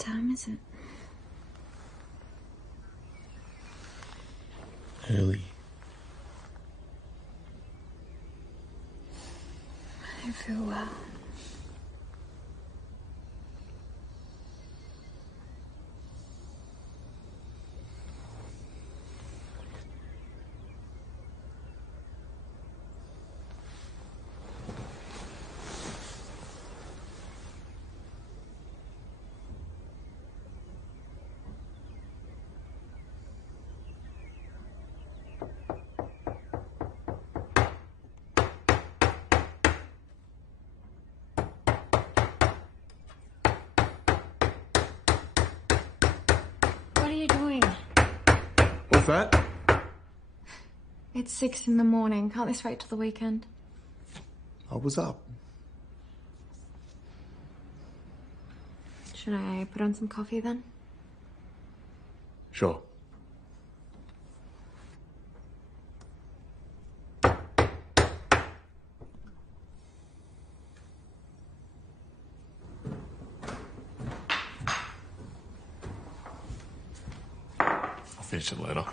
time is it? Early. I don't feel well. What are you doing? What's that? It's 6 in the morning. Can't this wait till the weekend? I was up. Should I put on some coffee then? Sure. I'll finish it later.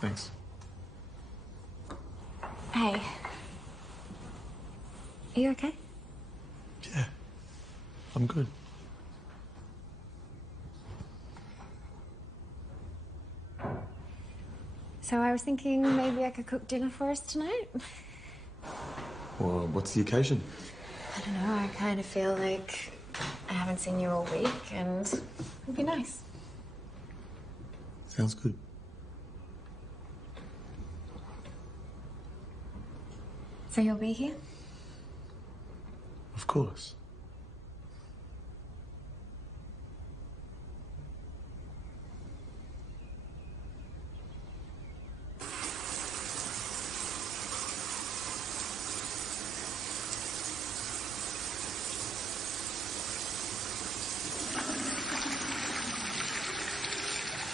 Thanks. Hey. Are you okay? Yeah. I'm good. So I was thinking maybe I could cook dinner for us tonight. Well, what's the occasion? I don't know, I kind of feel like I haven't seen you all week and it'd be nice. Sounds good. So you'll be here? Of course.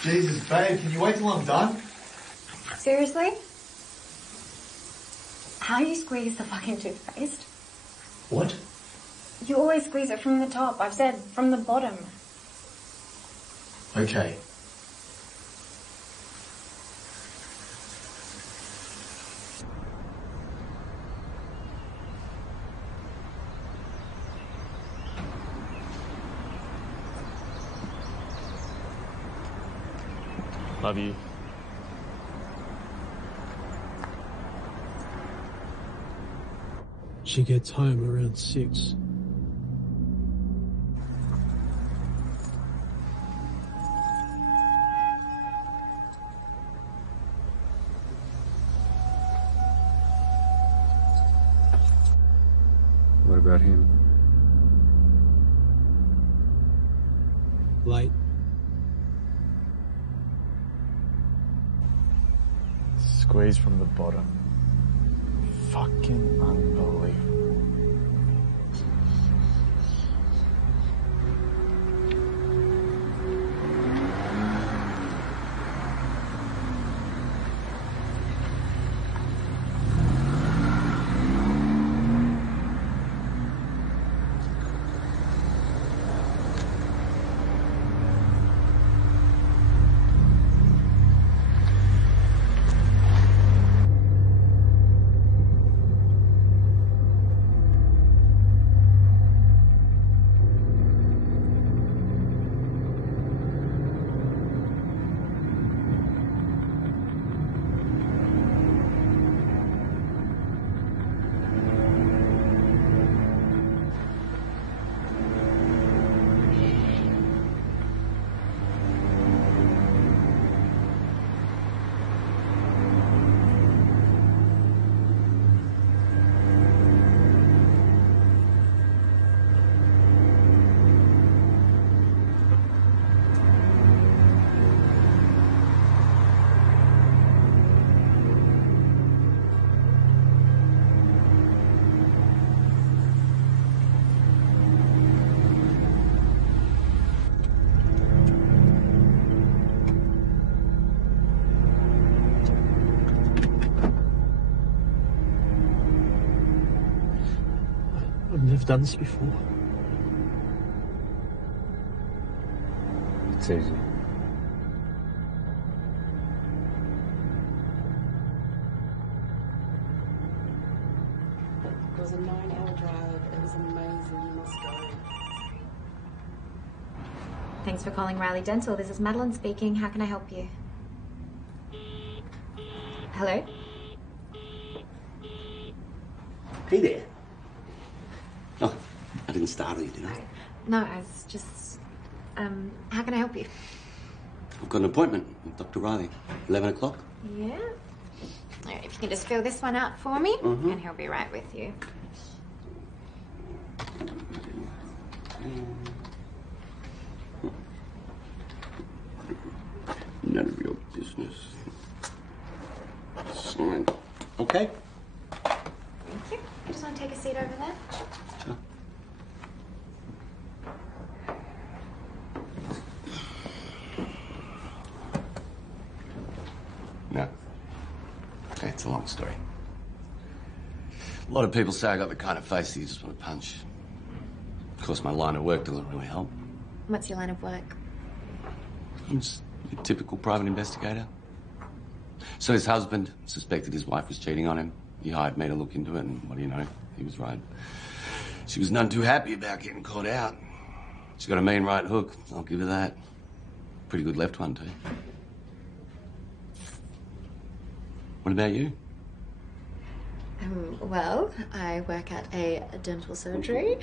Jesus, babe, can you wait till I'm done? Seriously? How do you squeeze the fucking toothpaste? What? You always squeeze it from the top. I've said from the bottom. Okay. Love you. She gets home around 6. What about him? Late. Squeeze from the bottom. Fucking unbelievable. I've never done this before. It's easy. It was a 9-hour drive. It was amazing. You must go. Thanks for calling Riley Dental. This is Madeline speaking. How can I help you? Hello? Hey there. Oh, I didn't startle you, did I? No, I was just... how can I help you? I've got an appointment with Dr. Riley. 11 o'clock. Yeah? Alright, if you can just fill this one out for me, and he'll be right with you. None of your business. Sign. Okay. Thank you. I just want to take a seat over there. Sure. No. Okay, it's a long story. A lot of people say I got the kind of face that you just want to punch. Of course, my line of work doesn't really help. What's your line of work? I'm just a typical private investigator. So his husband suspected his wife was cheating on him. He hired me to look into it, and what do you know? He was right. She was none too happy about getting caught out. She got a mean right hook, I'll give her that. Pretty good left one, too. What about you? Well, I work at a dental surgery.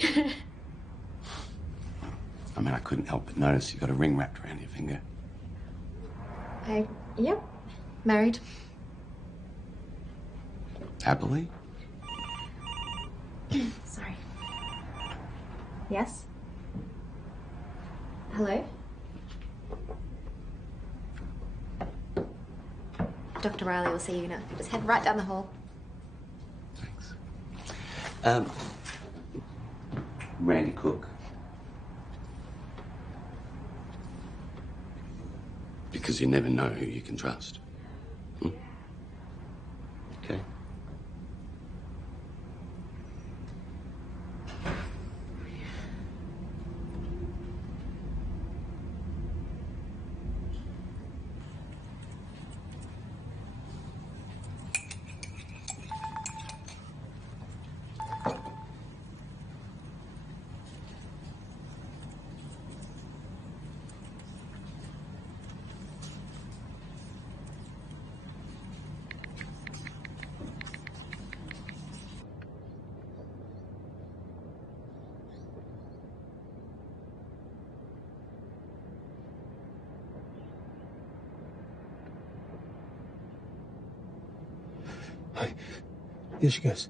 I mean, I couldn't help but notice you got a ring wrapped around your finger. Yep, married. Happily? Sorry. Yes? Hello? Dr. Riley will see you now. Just head right down the hall. Thanks. Randy Cook. Because you never know who you can trust. Okay. Hey, here she goes.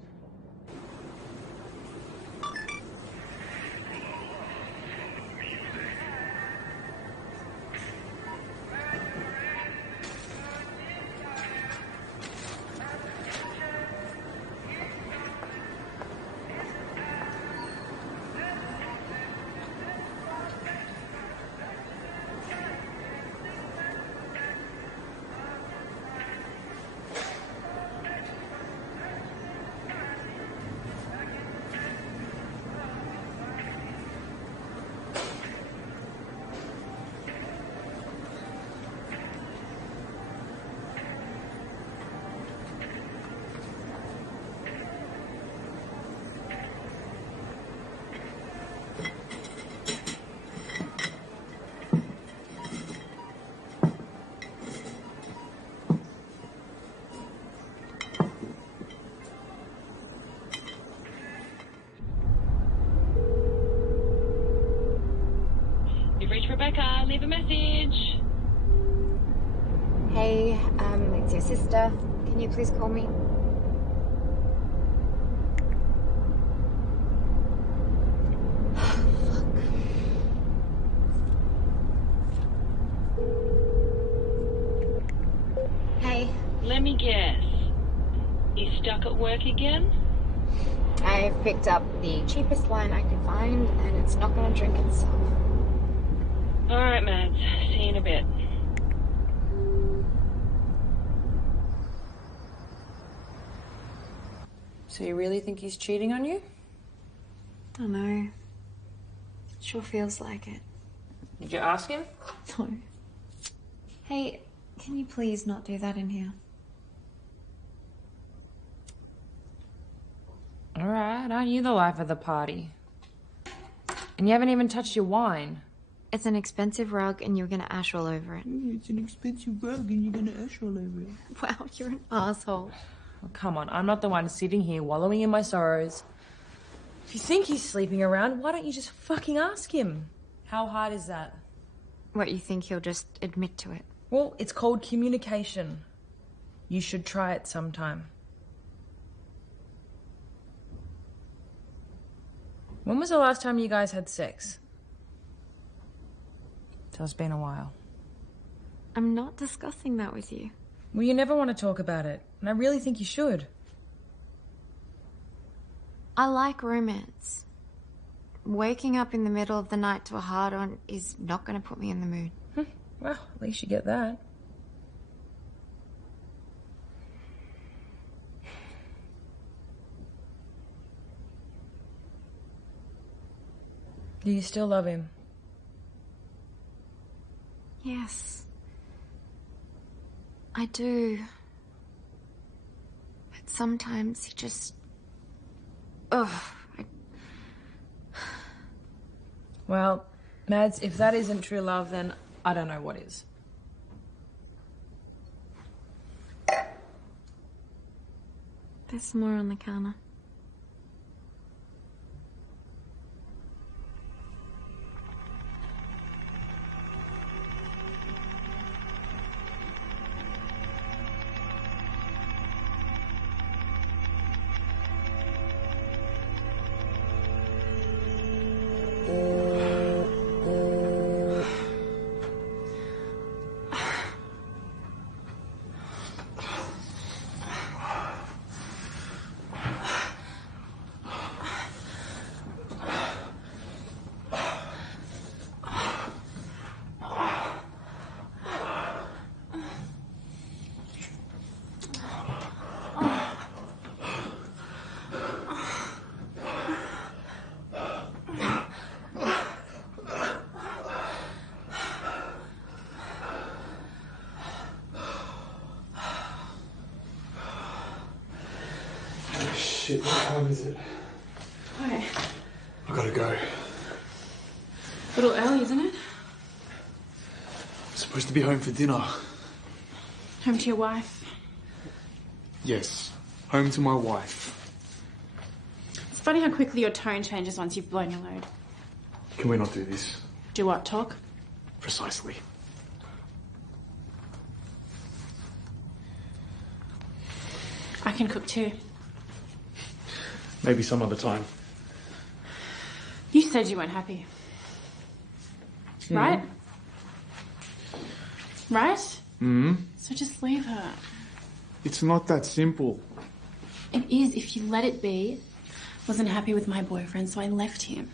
Rebecca, leave a message. Hey, it's your sister. Can you please call me? Hey. Let me guess. You stuck at work again? I've picked up the cheapest line I could find, and it's not going to drink itself. All right, Mads. See you in a bit. So you really think he's cheating on you? I don't know. Sure feels like it. Did you ask him? No. Hey, can you please not do that in here? Alright, aren't you the life of the party? And you haven't even touched your wine. It's an expensive rug and you're gonna ash all over it. It's an expensive rug and you're gonna ash all over it. Wow, you're an asshole. Oh, come on, I'm not the one sitting here wallowing in my sorrows. If you think he's sleeping around, why don't you just fucking ask him? How hard is that? What, you think he'll just admit to it? Well, it's called communication. You should try it sometime. When was the last time you guys had sex? So it's been a while. I'm not discussing that with you. Well, you never want to talk about it, and I really think you should. I like romance. Waking up in the middle of the night to a hard-on is not going to put me in the mood. Well, at least you get that. Do you still love him? Yes. I do. But sometimes he just... Ugh. Well, Mads, if that isn't true love, then I don't know what is. There's more on the counter. Shit, what time is it? Why? I gotta go. A little early, isn't it? I'm supposed to be home for dinner. Home to your wife. Yes, home to my wife. It's funny how quickly your tone changes once you've blown your load. Can we not do this? Do what, talk? Precisely. I can cook too. Maybe some other time. You said you weren't happy. Right? Right? So just leave her. It's not that simple. It is if you let it be. Wasn't happy with my boyfriend, so I left him.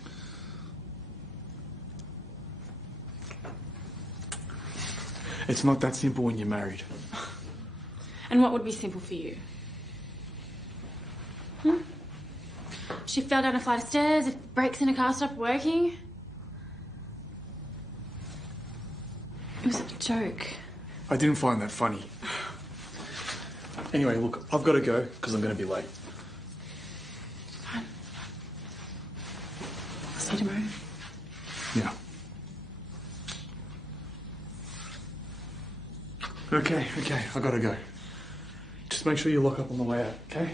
It's not that simple when you're married. And what would be simple for you? She fell down a flight of stairs, if the brakes in a car stopped working. It was a joke. I didn't find that funny. Anyway, look, I've got to go because I'm going to be late. Fine. I'll see you tomorrow. Yeah. Okay, I gotta go. Just make sure you lock up on the way out, okay?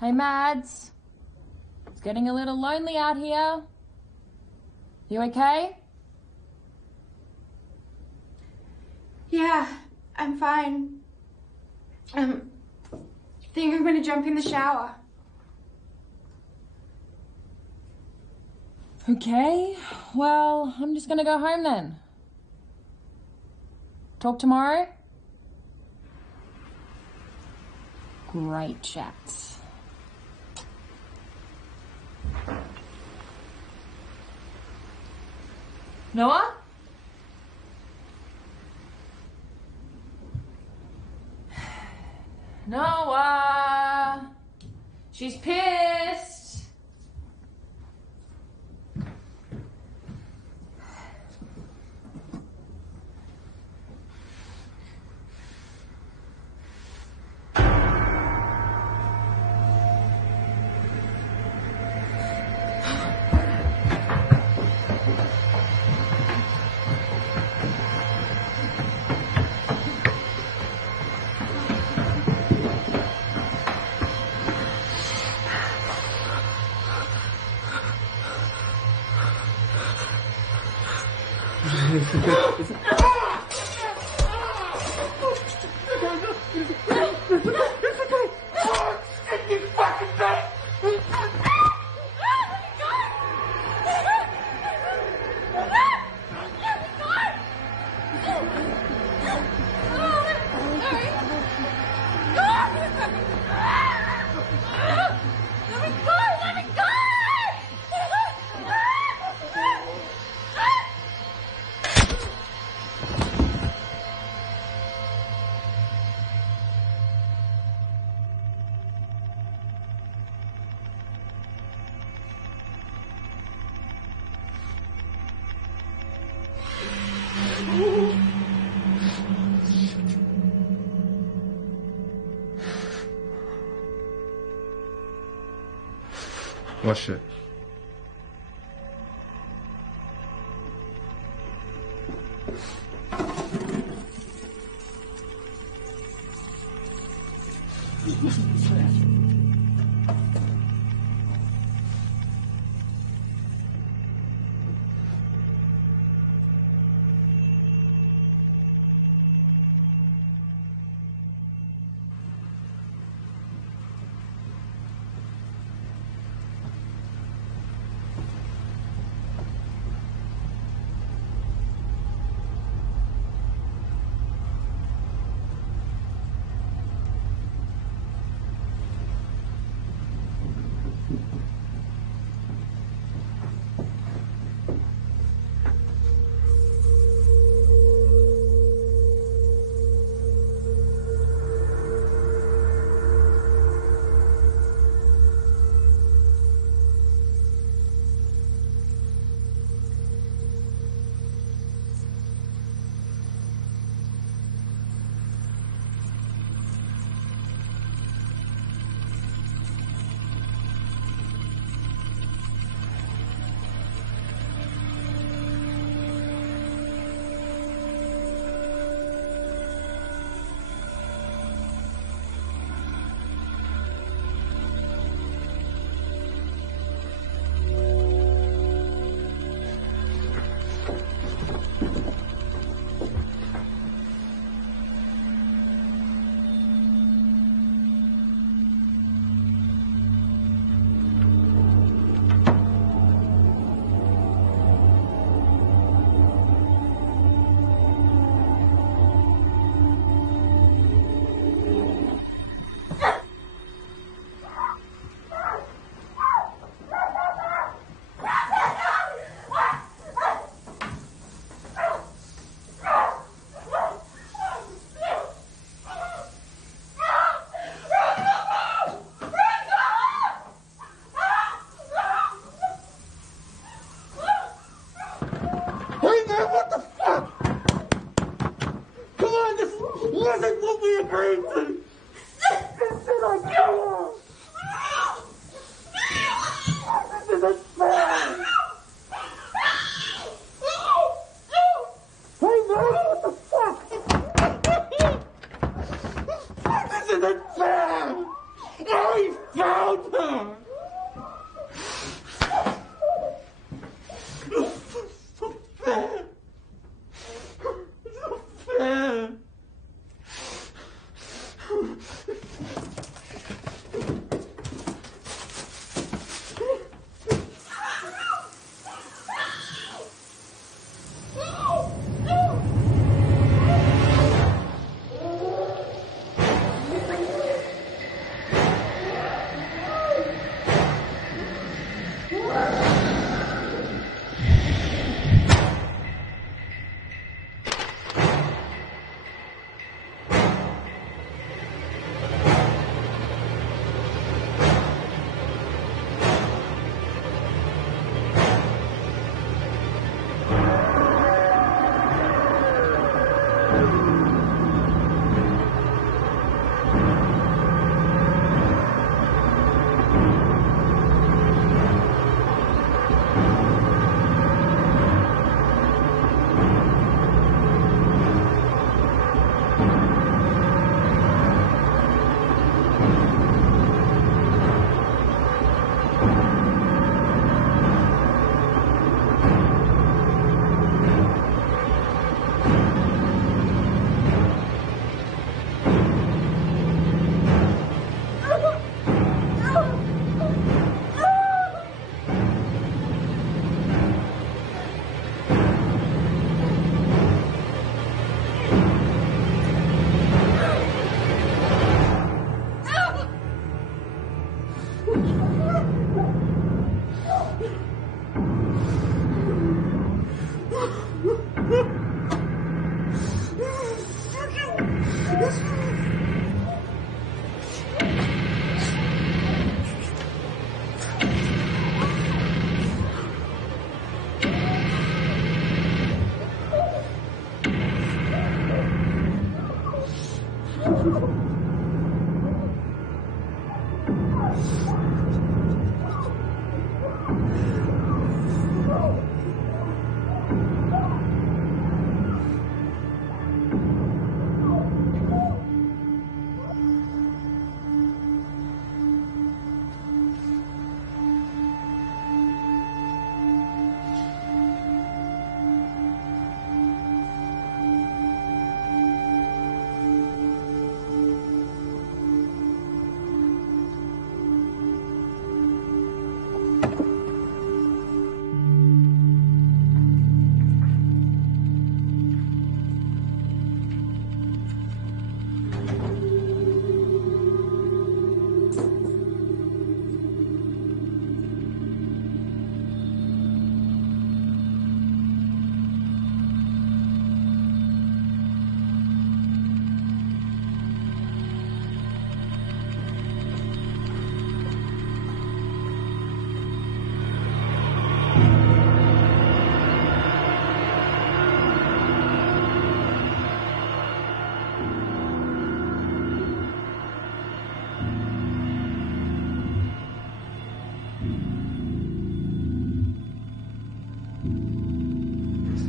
Hey, Mads. It's getting a little lonely out here. You okay? Yeah, I'm fine. I think I'm going to jump in the shower. Okay, well, I'm just gonna go home then. Talk tomorrow? Great chats. Noah? Noah! She's pissed! What shit?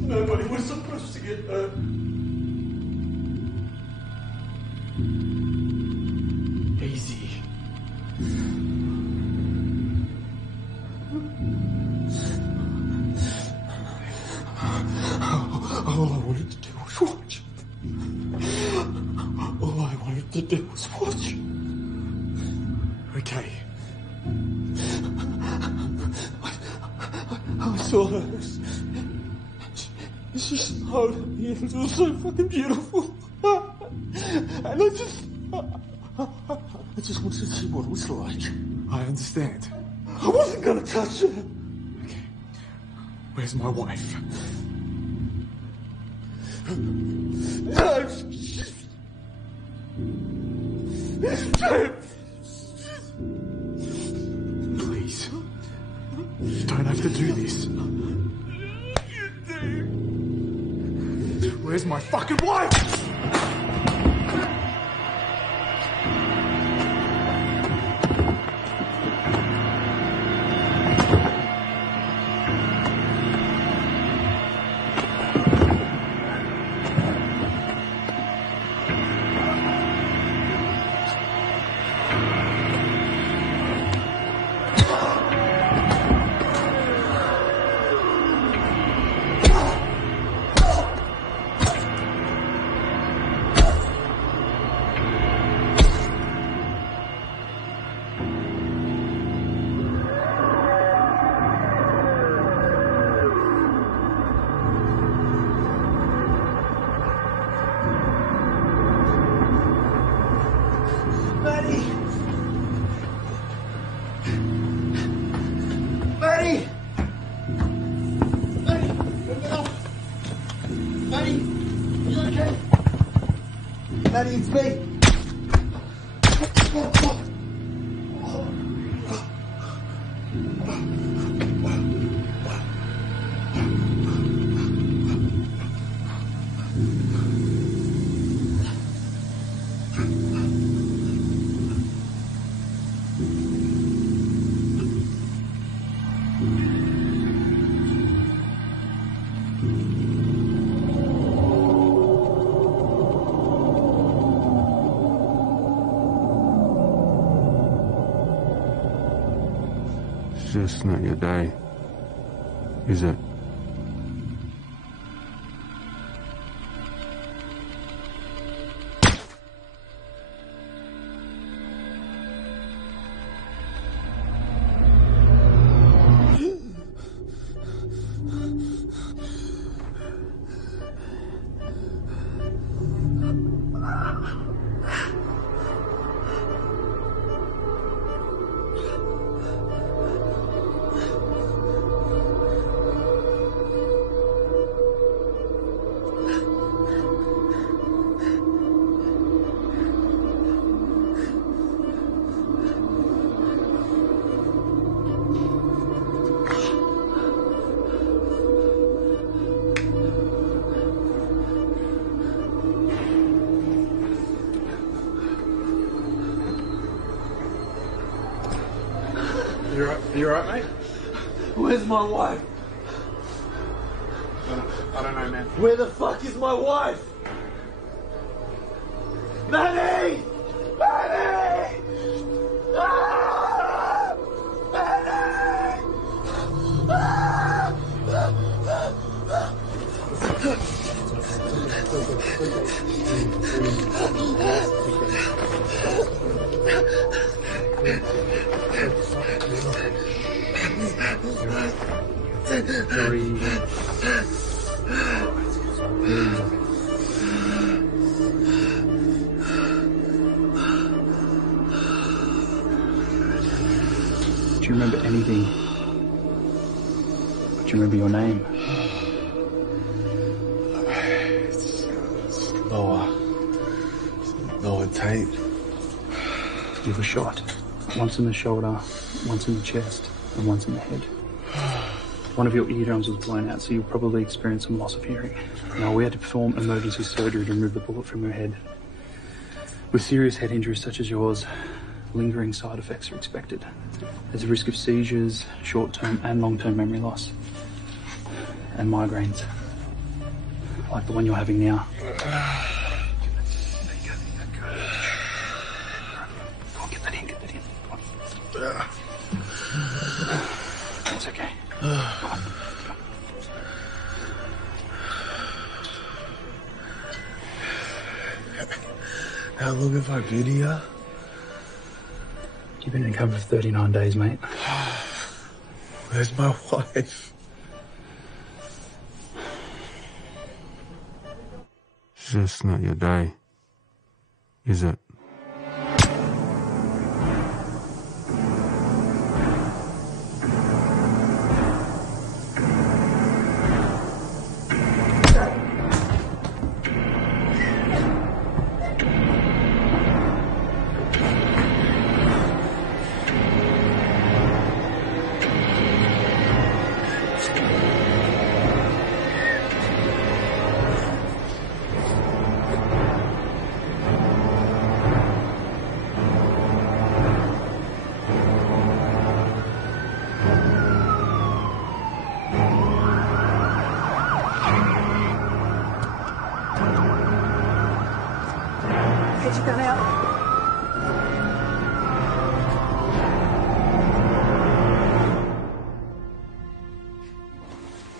Nobody was supposed to get hurt. Easy. All I wanted to do was watch. All I wanted to do was watch. Okay. I saw her. She smiled at me and it was so fucking beautiful. And I just wanted to see what it was like. I understand. I wasn't gonna touch her. Okay. Where's my wife? No! Please. You don't have to do this. You do. Where's my fucking wife? Maddie, it's me. just not your day, is it? You alright, mate? Where's my wife? I don't know, man. Where the fuck is my wife? Manny! Manny! Ah! Manny! Do you remember anything? Do you remember your name? It's Noah Tate. You were shot. Once in the shoulder, once in the chest, and once in the head. One of your eardrums was blown out, so you'll probably experience some loss of hearing. Now, we had to perform emergency surgery to remove the bullet from your head. With serious head injuries such as yours, lingering side effects are expected. There's a risk of seizures, short-term and long-term memory loss, and migraines, like the one you're having now. It's okay. How long have I been here? You've been in cover for 39 days, mate. Where's my wife? Just not your day, is it?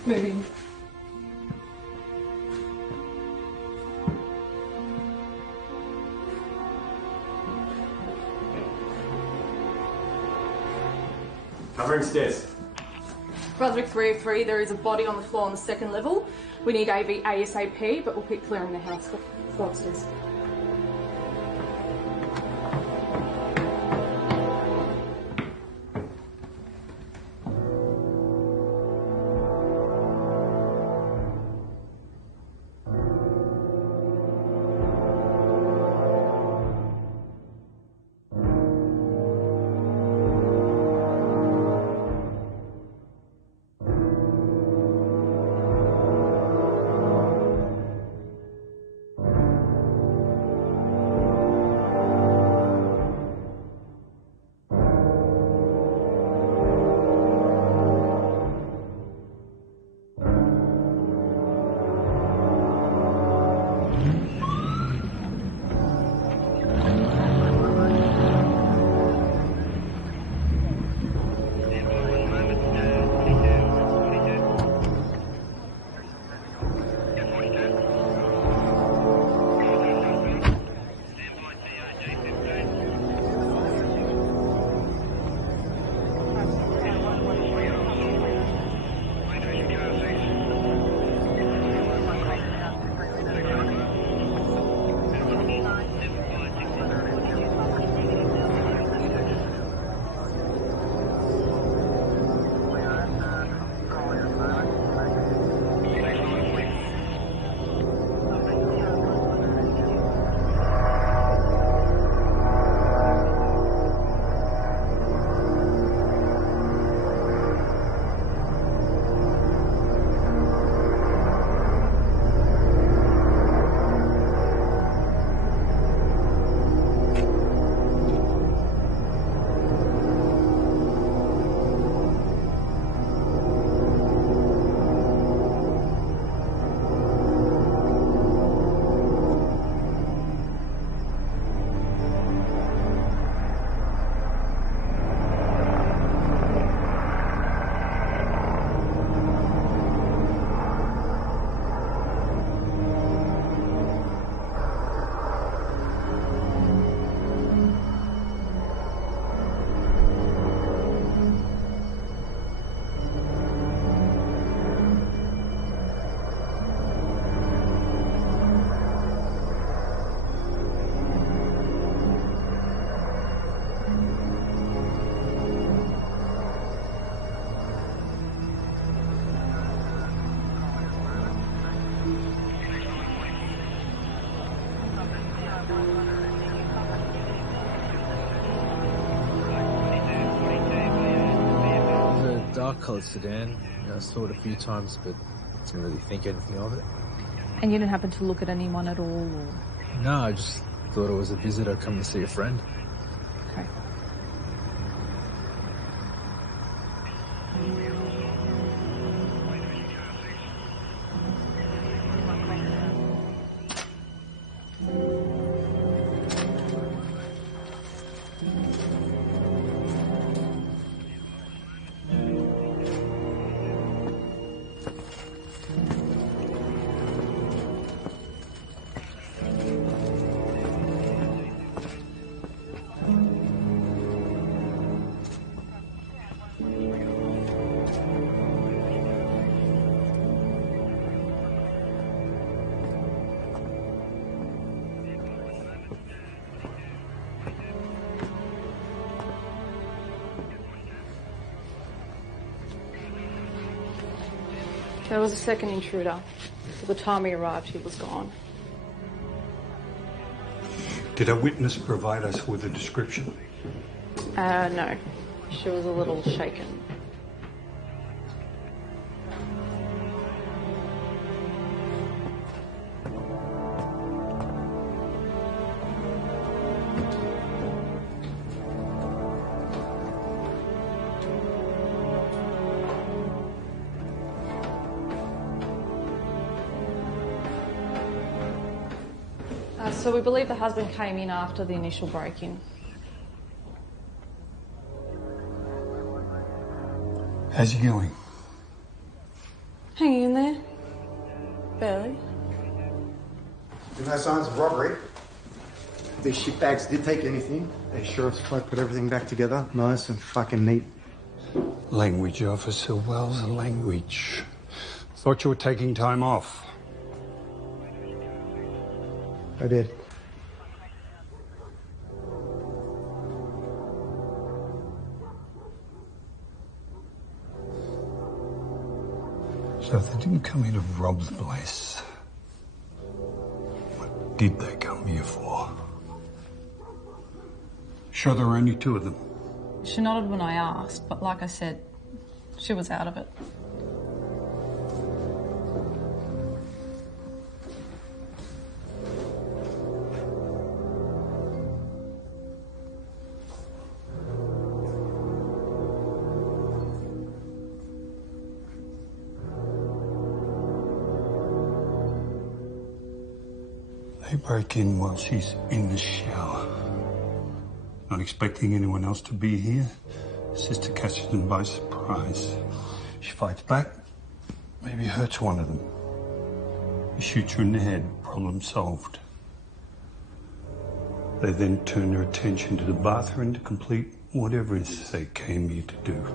Moving. Covering stairs. Brunswick 303, there is a body on the floor on the second level. We need AV ASAP, but we'll keep clearing the house. Go upstairs. dark-coloured sedan. I saw it a few times, but didn't really think anything of it. And you didn't happen to look at anyone at all? Or... No, I just thought it was a visitor coming to see a friend. Okay. There was a second intruder. By the time we arrived, he was gone. Did a witness provide us with a description? No. She was a little shaken. So we believe the husband came in after the initial break-in. How's he going? Hanging in there. Barely. No signs of robbery. These shitbags did take anything. The sheriff's tried put everything back together. Nice and fucking neat. Language, Officer Wells, language. Thought you were taking time off. I did. So they didn't come here to rob the place. What did they come here for? Sure there were only two of them? She nodded when I asked, but like I said, she was out of it. They break in while she's in the shower. Not expecting anyone else to be here. Sister catches them by surprise. She fights back, maybe hurts one of them. He shoots her in the head, problem solved. They then turn their attention to the bathroom to complete whatever it is they came here to do.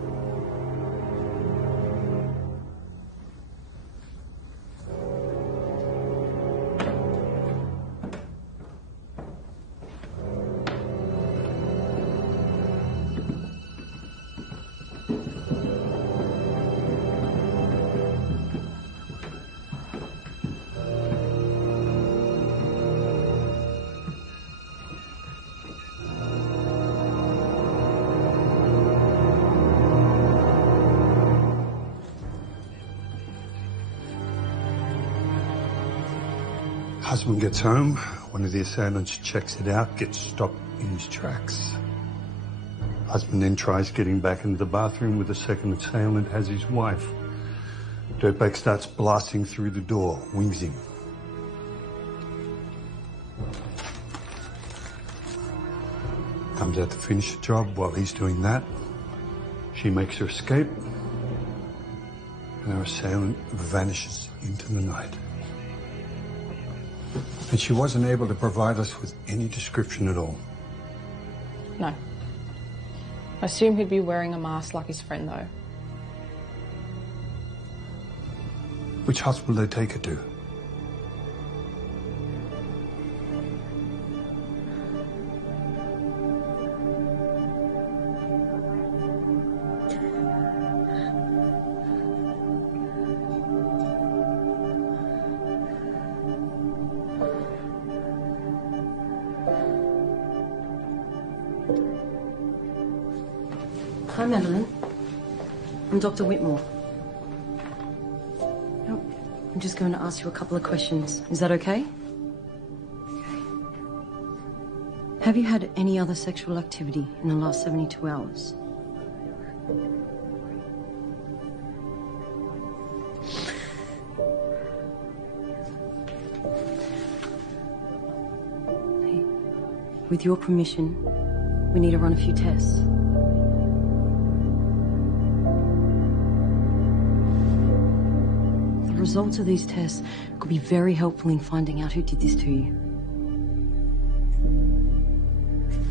Husband gets home, one of the assailants checks it out, gets stopped in his tracks. Husband then tries getting back into the bathroom with the second assailant as his wife. Dirtbag starts blasting through the door, wings him. Comes out to finish the job. While he's doing that, she makes her escape, and our assailant vanishes into the night. And she wasn't able to provide us with any description at all. No. I assume he'd be wearing a mask like his friend, though. Which hospital did they take her to? Hi, Madeline. I'm Dr. Whitmore. I'm just going to ask you a couple of questions. Is that okay? Okay. Have you had any other sexual activity in the last 72 hours? Hey, with your permission, we need to run a few tests. The results of these tests could be very helpful in finding out who did this to you.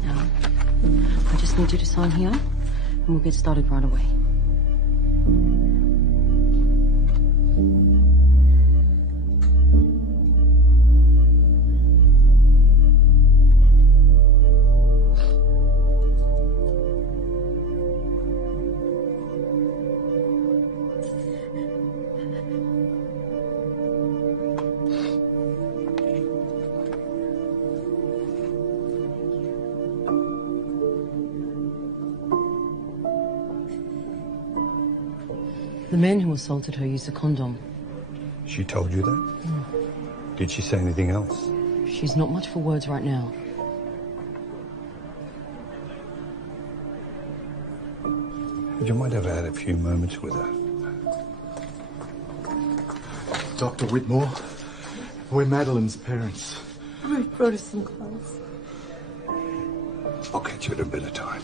Now, I just need you to sign here, and we'll get started right away. The man who assaulted her used a condom. She told you that? Did she say anything else? She's not much for words right now. You might have had a few moments with her. Dr. Whitmore, we're Madeline's parents. I brought her some clothes. I'll get you at a bit of time.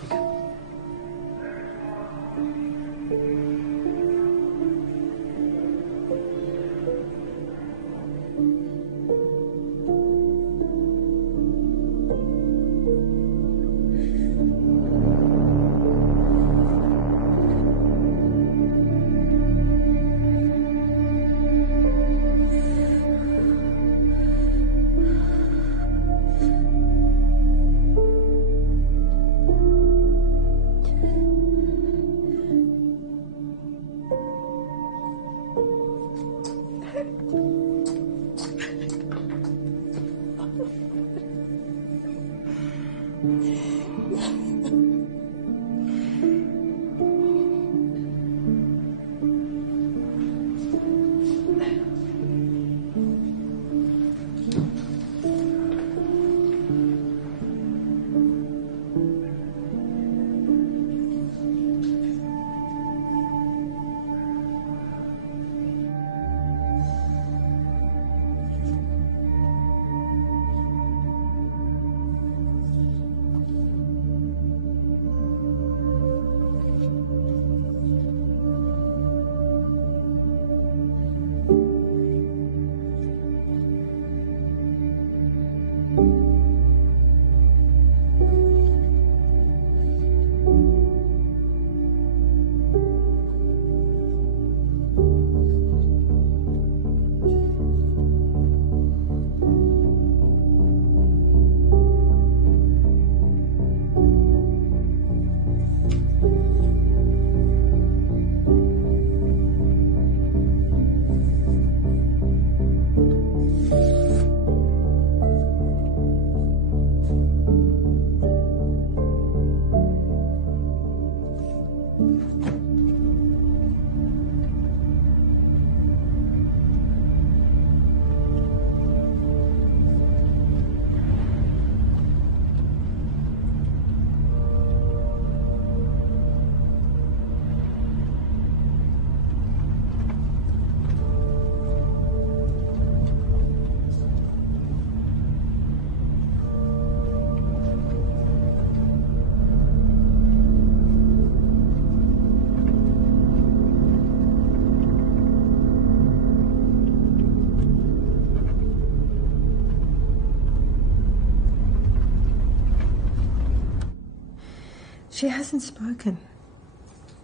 She hasn't spoken.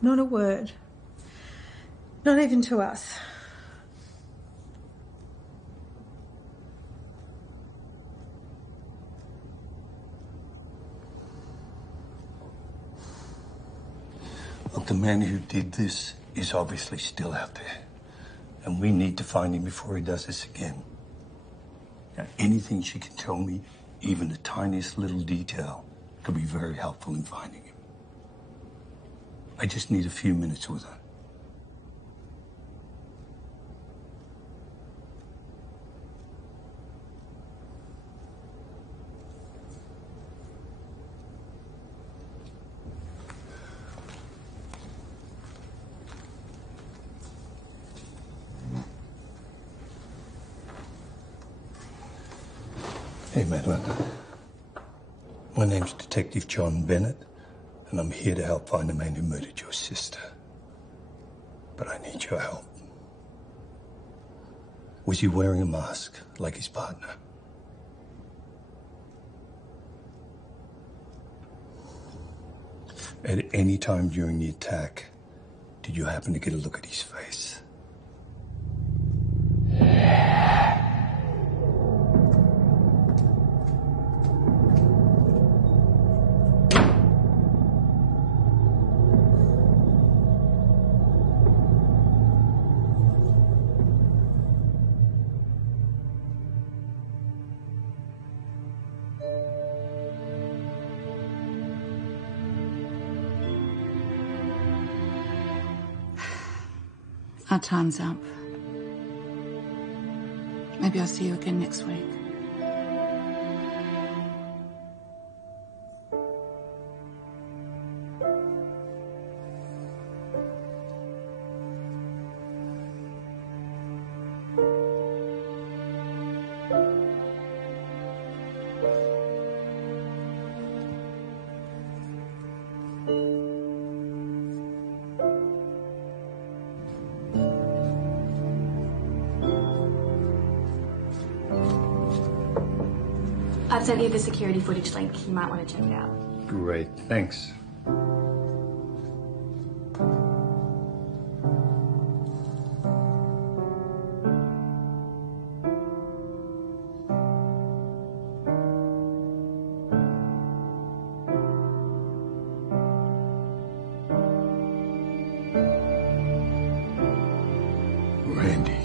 Not a word. Not even to us. Look, the man who did this is obviously still out there. And we need to find him before he does this again. Now, anything she can tell me, even the tiniest little detail, could be very helpful in finding him. I just need a few minutes with her. Hey, Madeline. My name's Detective John Bennett, and I'm here to help find the man who murdered your sister. But I need your help. Was he wearing a mask like his partner? At any time during the attack, did you happen to get a look at his face? Our time's up. Maybe I'll see you again next week. I've sent you the security footage link. You might want to check it out. Great, thanks. Randy.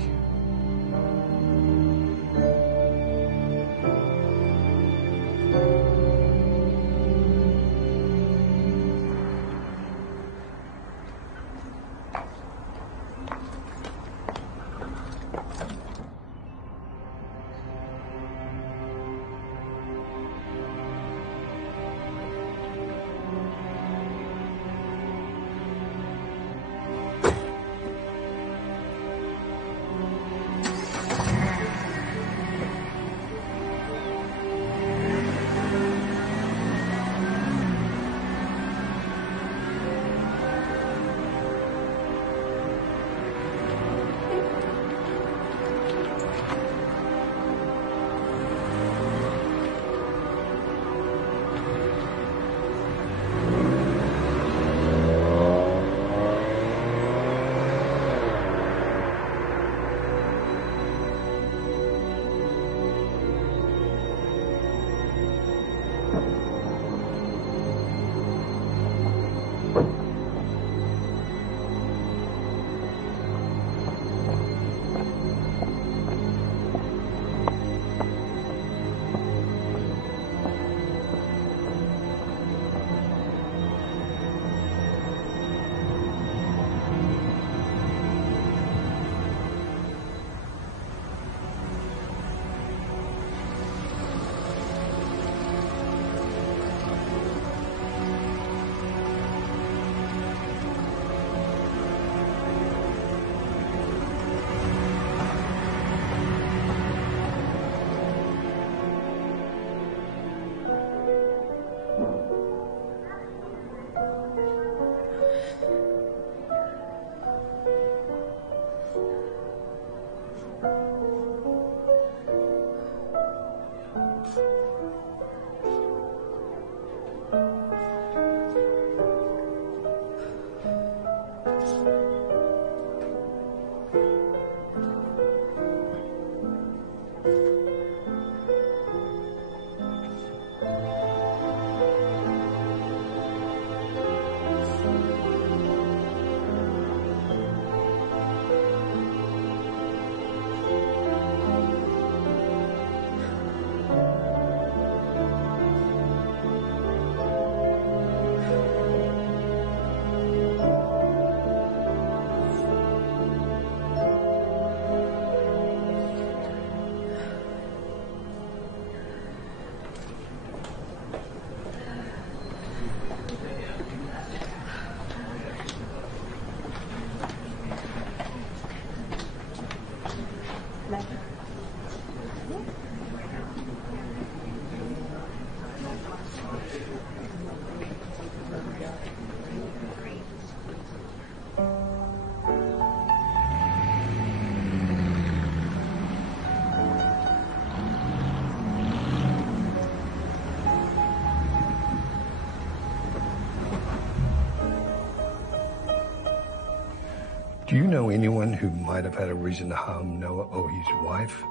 Do you know anyone who might have had a reason to harm Noah or his wife?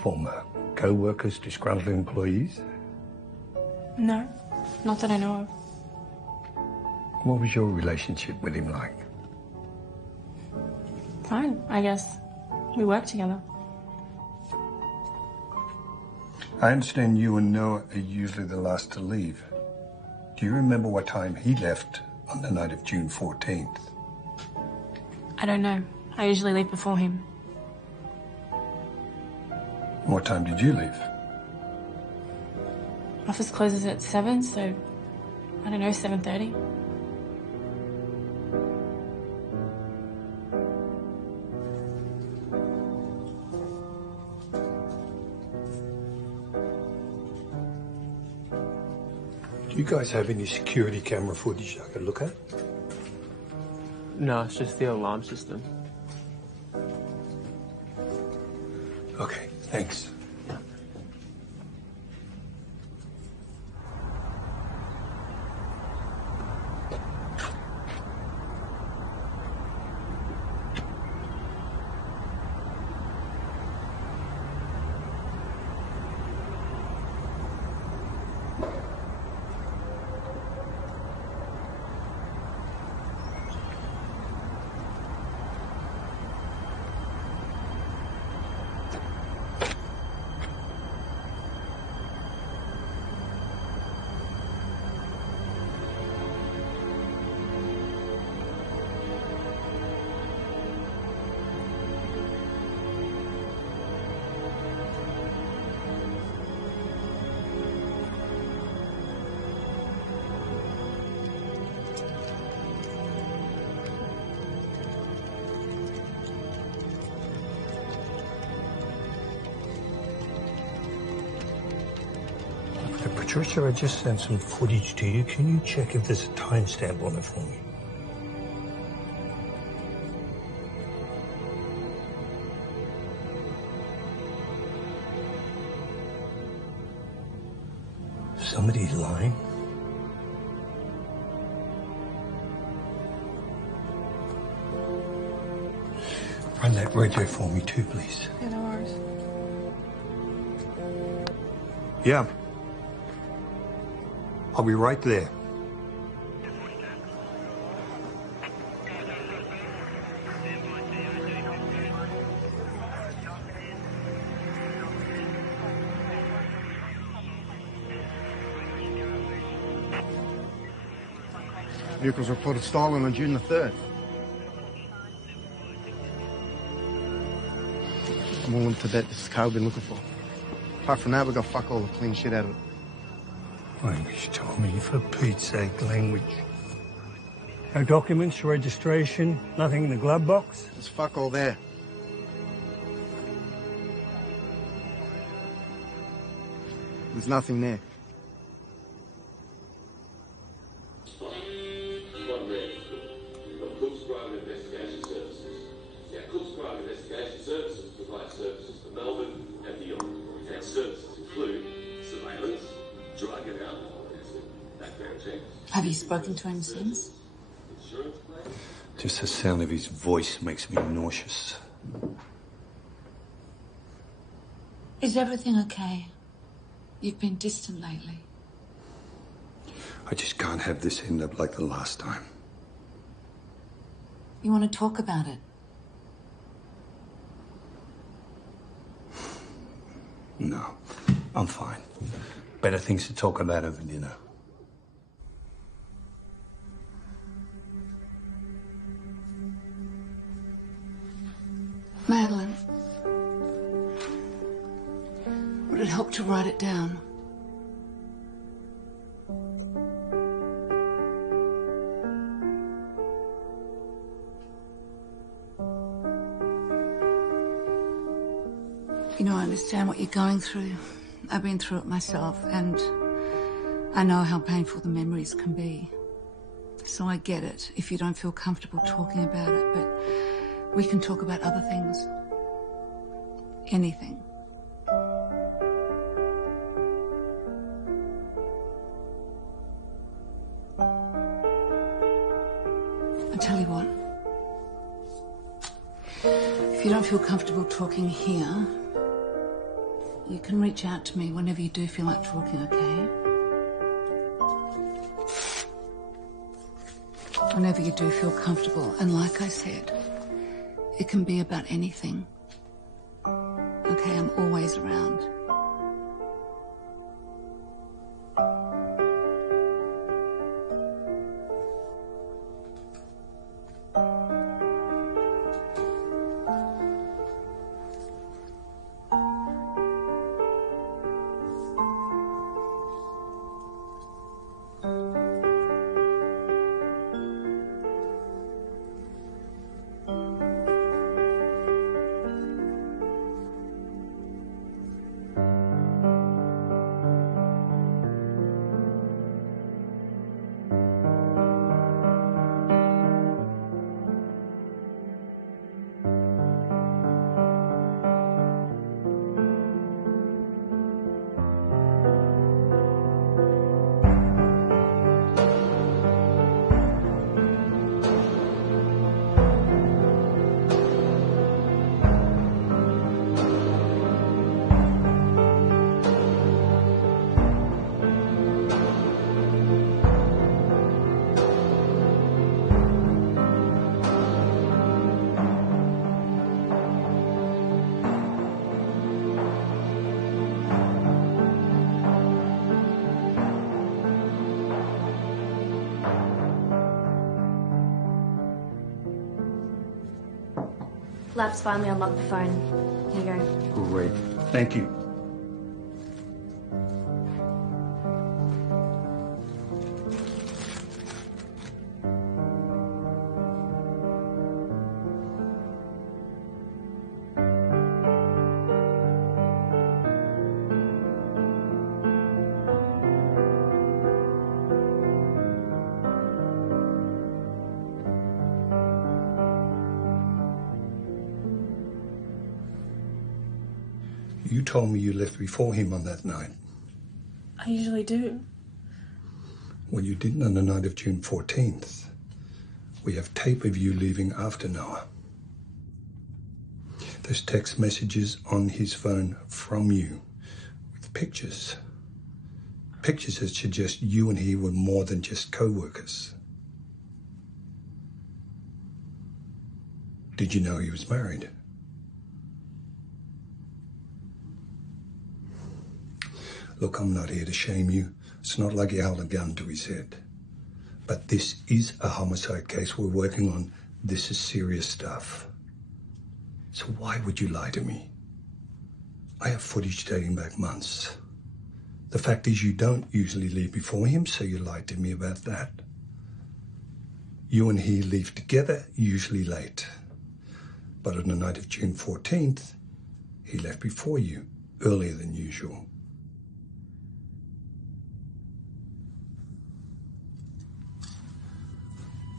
Former co-workers, disgruntled employees? No, not that I know of. What was your relationship with him like? Fine, I guess. We work together. I understand you and Noah are usually the last to leave. Do you remember what time he left on the night of June 14th? I don't know. I usually leave before him. What time did you leave? Office closes at 7, so I don't know, 7:30. Do you guys have any security camera footage I could look at? No, it's just the alarm system. Okay, thanks. Patricia, I just sent some footage to you. Can you check if there's a timestamp on it for me? Somebody lying? Run that radio for me too, please. Yeah, no worries. Yeah. I'll be right there. Vehicles reported stolen on June the 3rd. I'm willing to bet this is the car we've been looking for. Apart from that, we got fuck all to clean shit out of it. Language, Tommy, for Pete's sake, language. No documents, registration, nothing in the glove box? There's fuck all there. There's nothing there. Have you spoken to him since? Just the sound of his voice makes me nauseous. Is everything okay? You've been distant lately. I just can't have this end up like the last time. You want to talk about it? No, I'm fine. Better things to talk about over dinner. Madeline, would it help to write it down? You know, I understand what you're going through. I've been through it myself, and I know how painful the memories can be. So I get it if you don't feel comfortable talking about it, but we can talk about other things. Anything. I tell you what. If you don't feel comfortable talking here, you can reach out to me whenever you do feel like talking, okay? Whenever you do feel comfortable. And like I said, it can be about anything. Okay, I'm always around. Lab's finally unlocked the phone. Here you go. Great. Thank you. You told me you left before him on that night. I usually do. Well, you didn't on the night of June 14th. We have tape of you leaving after Noah. There's text messages on his phone from you with pictures. Pictures that suggest you and he were more than just co-workers. Did you know he was married? Look, I'm not here to shame you. It's not like you held a gun to his head. But this is a homicide case we're working on. This is serious stuff. So why would you lie to me? I have footage dating back months. The fact is you don't usually leave before him, so you lied to me about that. You and he leave together, usually late. But on the night of June 14th, he left before you, earlier than usual.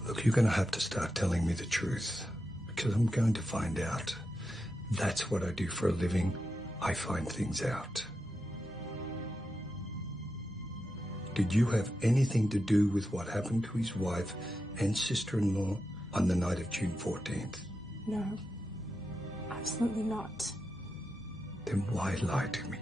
Look, you're going to have to start telling me the truth, because I'm going to find out. That's what I do for a living. I find things out. Did you have anything to do with what happened to his wife and sister-in-law on the night of June 14th? No, absolutely not. Then why lie to me?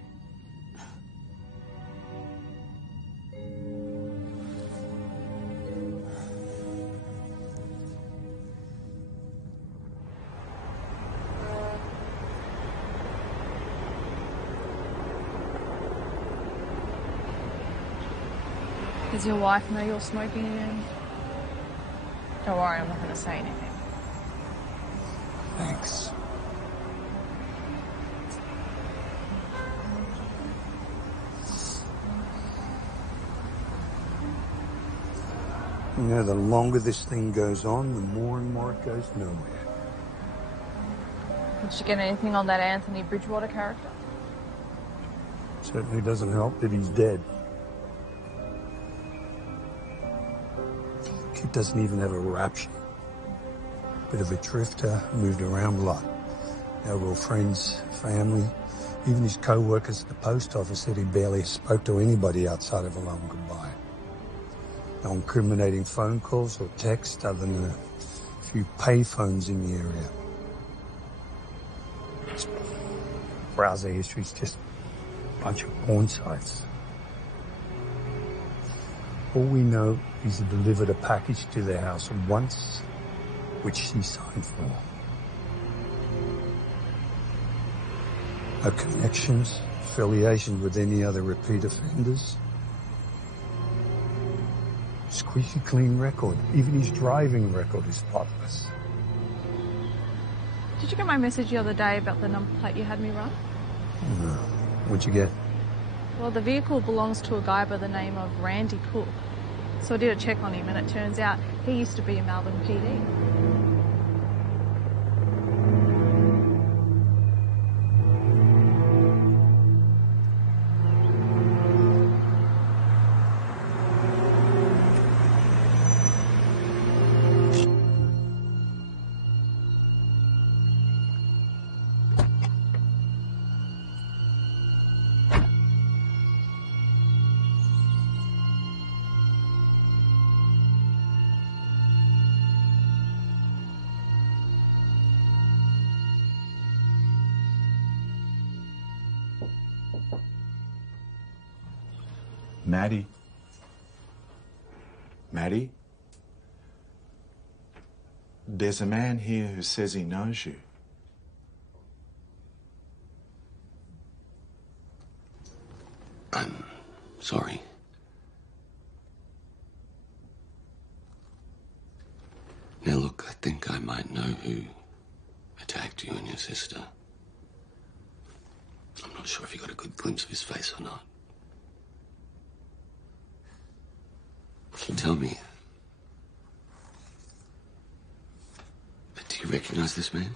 Does your wife know you're smoking again? Don't worry, I'm not going to say anything. Thanks. You know, the longer this thing goes on, the more and more it goes nowhere. Did you get anything on that Anthony Bridgewater character? Certainly doesn't help that he's dead. Kid doesn't even have a rap sheet. Bit of a drifter, moved around a lot. No real friends, family. Even his co-workers at the post office said he barely spoke to anybody outside of a long goodbye. No incriminating phone calls or text other than a few pay phones in the area. browser history's just a bunch of porn sites. All we know is he delivered a package to their house once, which she signed for. Her connections, affiliation with any other repeat offenders. Squeaky clean record. Even his driving record is spotless. Did you get my message the other day about the number plate you had me run? No. What'd you get? Well, the vehicle belongs to a guy by the name of Randy Cook. So I did a check on him, and it turns out he used to be a Melbourne PD. Maddie? Maddie? There's a man here who says he knows you. I'm sorry. Now look, I think I might know who attacked you and your sister. I'm not sure if you got a good glimpse of his face or not. Tell me. But do you recognize this man?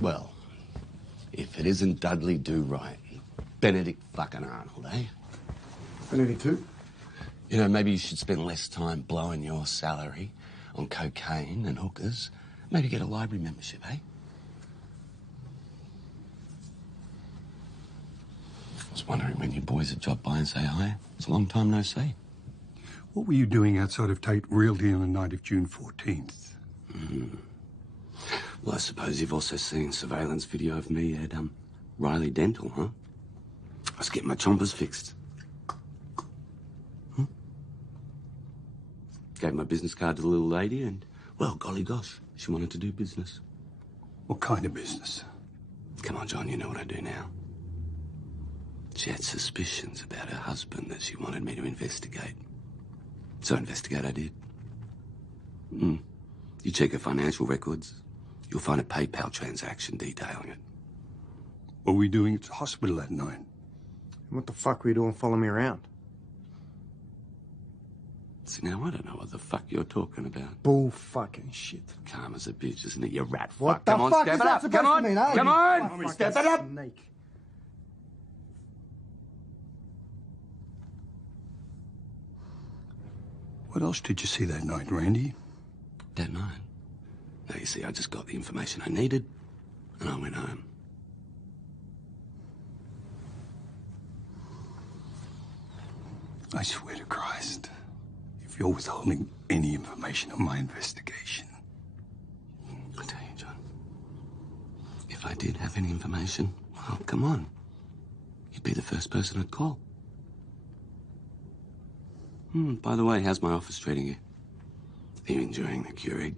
Well, if it isn't Dudley Do-Right, Benedict fucking Arnold, eh? Benedict who? You know, maybe you should spend less time blowing your salary on cocaine and hookers. Maybe get a library membership, eh? I was wondering when you boys would drop by and say hi. It's a long time no see. What were you doing outside of Tate Realty on the night of June 14th? Well, I suppose you've also seen surveillance video of me at Riley Dental, huh? I was getting my chompers fixed. Gave my business card to the little lady and, well, golly gosh, she wanted to do business. What kind of business? Come on, John, you know what I do now. She had suspicions about her husband that she wanted me to investigate. So investigate I did. You check her financial records, you'll find a PayPal transaction detailing it. What were we doing at the hospital that night? What the fuck were you doing following me around? See, now I don't know what the fuck you're talking about. Bull fucking shit. Calm as a bitch, isn't it, you rat fuck? What the Come on, fuck step is it that up. supposed Come to on, mean, eh? come on, You step it fucking up. snake. What else did you see that night, Randy? That night? No, you see, I just got the information I needed, and I went home. I swear to Christ, if you're withholding any information on my investigation. I tell you, John, if I did have any information, well, come on. You'd be the first person I'd call. By the way, how's my office treating you? Are you enjoying the Keurig?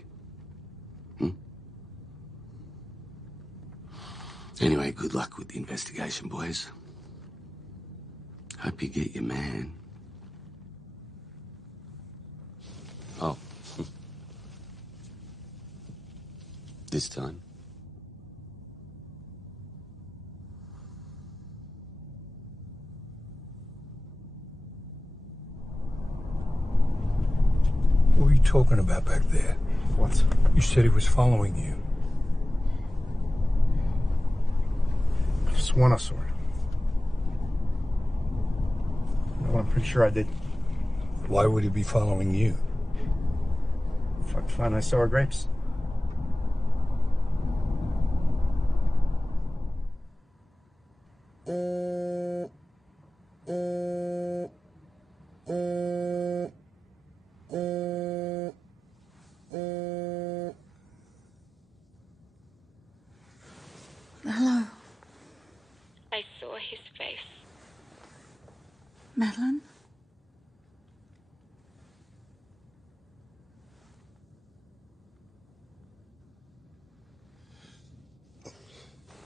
Anyway, good luck with the investigation, boys. Hope you get your man. Oh. This time. What were you talking about back there? What? You said he was following you. I sworn I saw it. No, I'm pretty sure I did. Why would he be following you? If I could find those sour grapes. Hello, I saw his face. Madeline?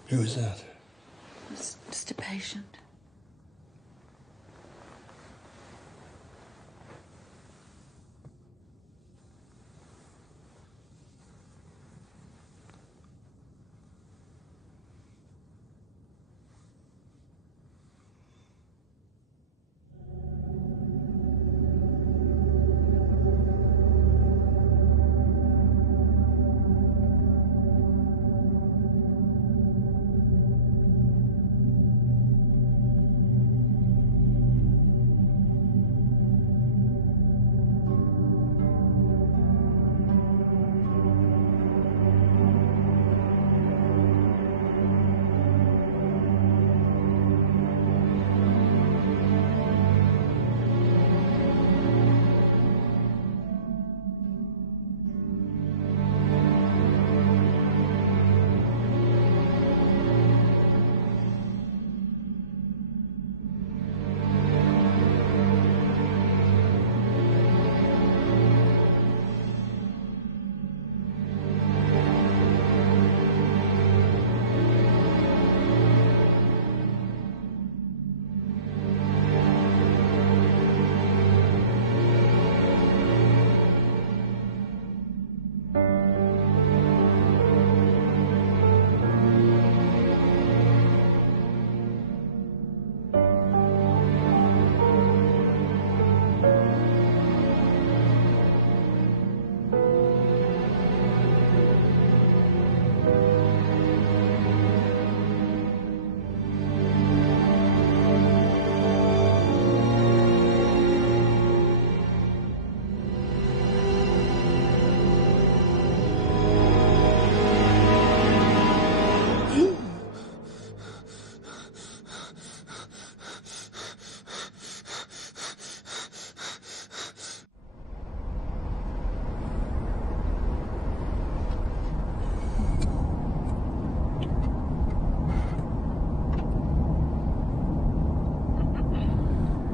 Who was that? It's just a patient.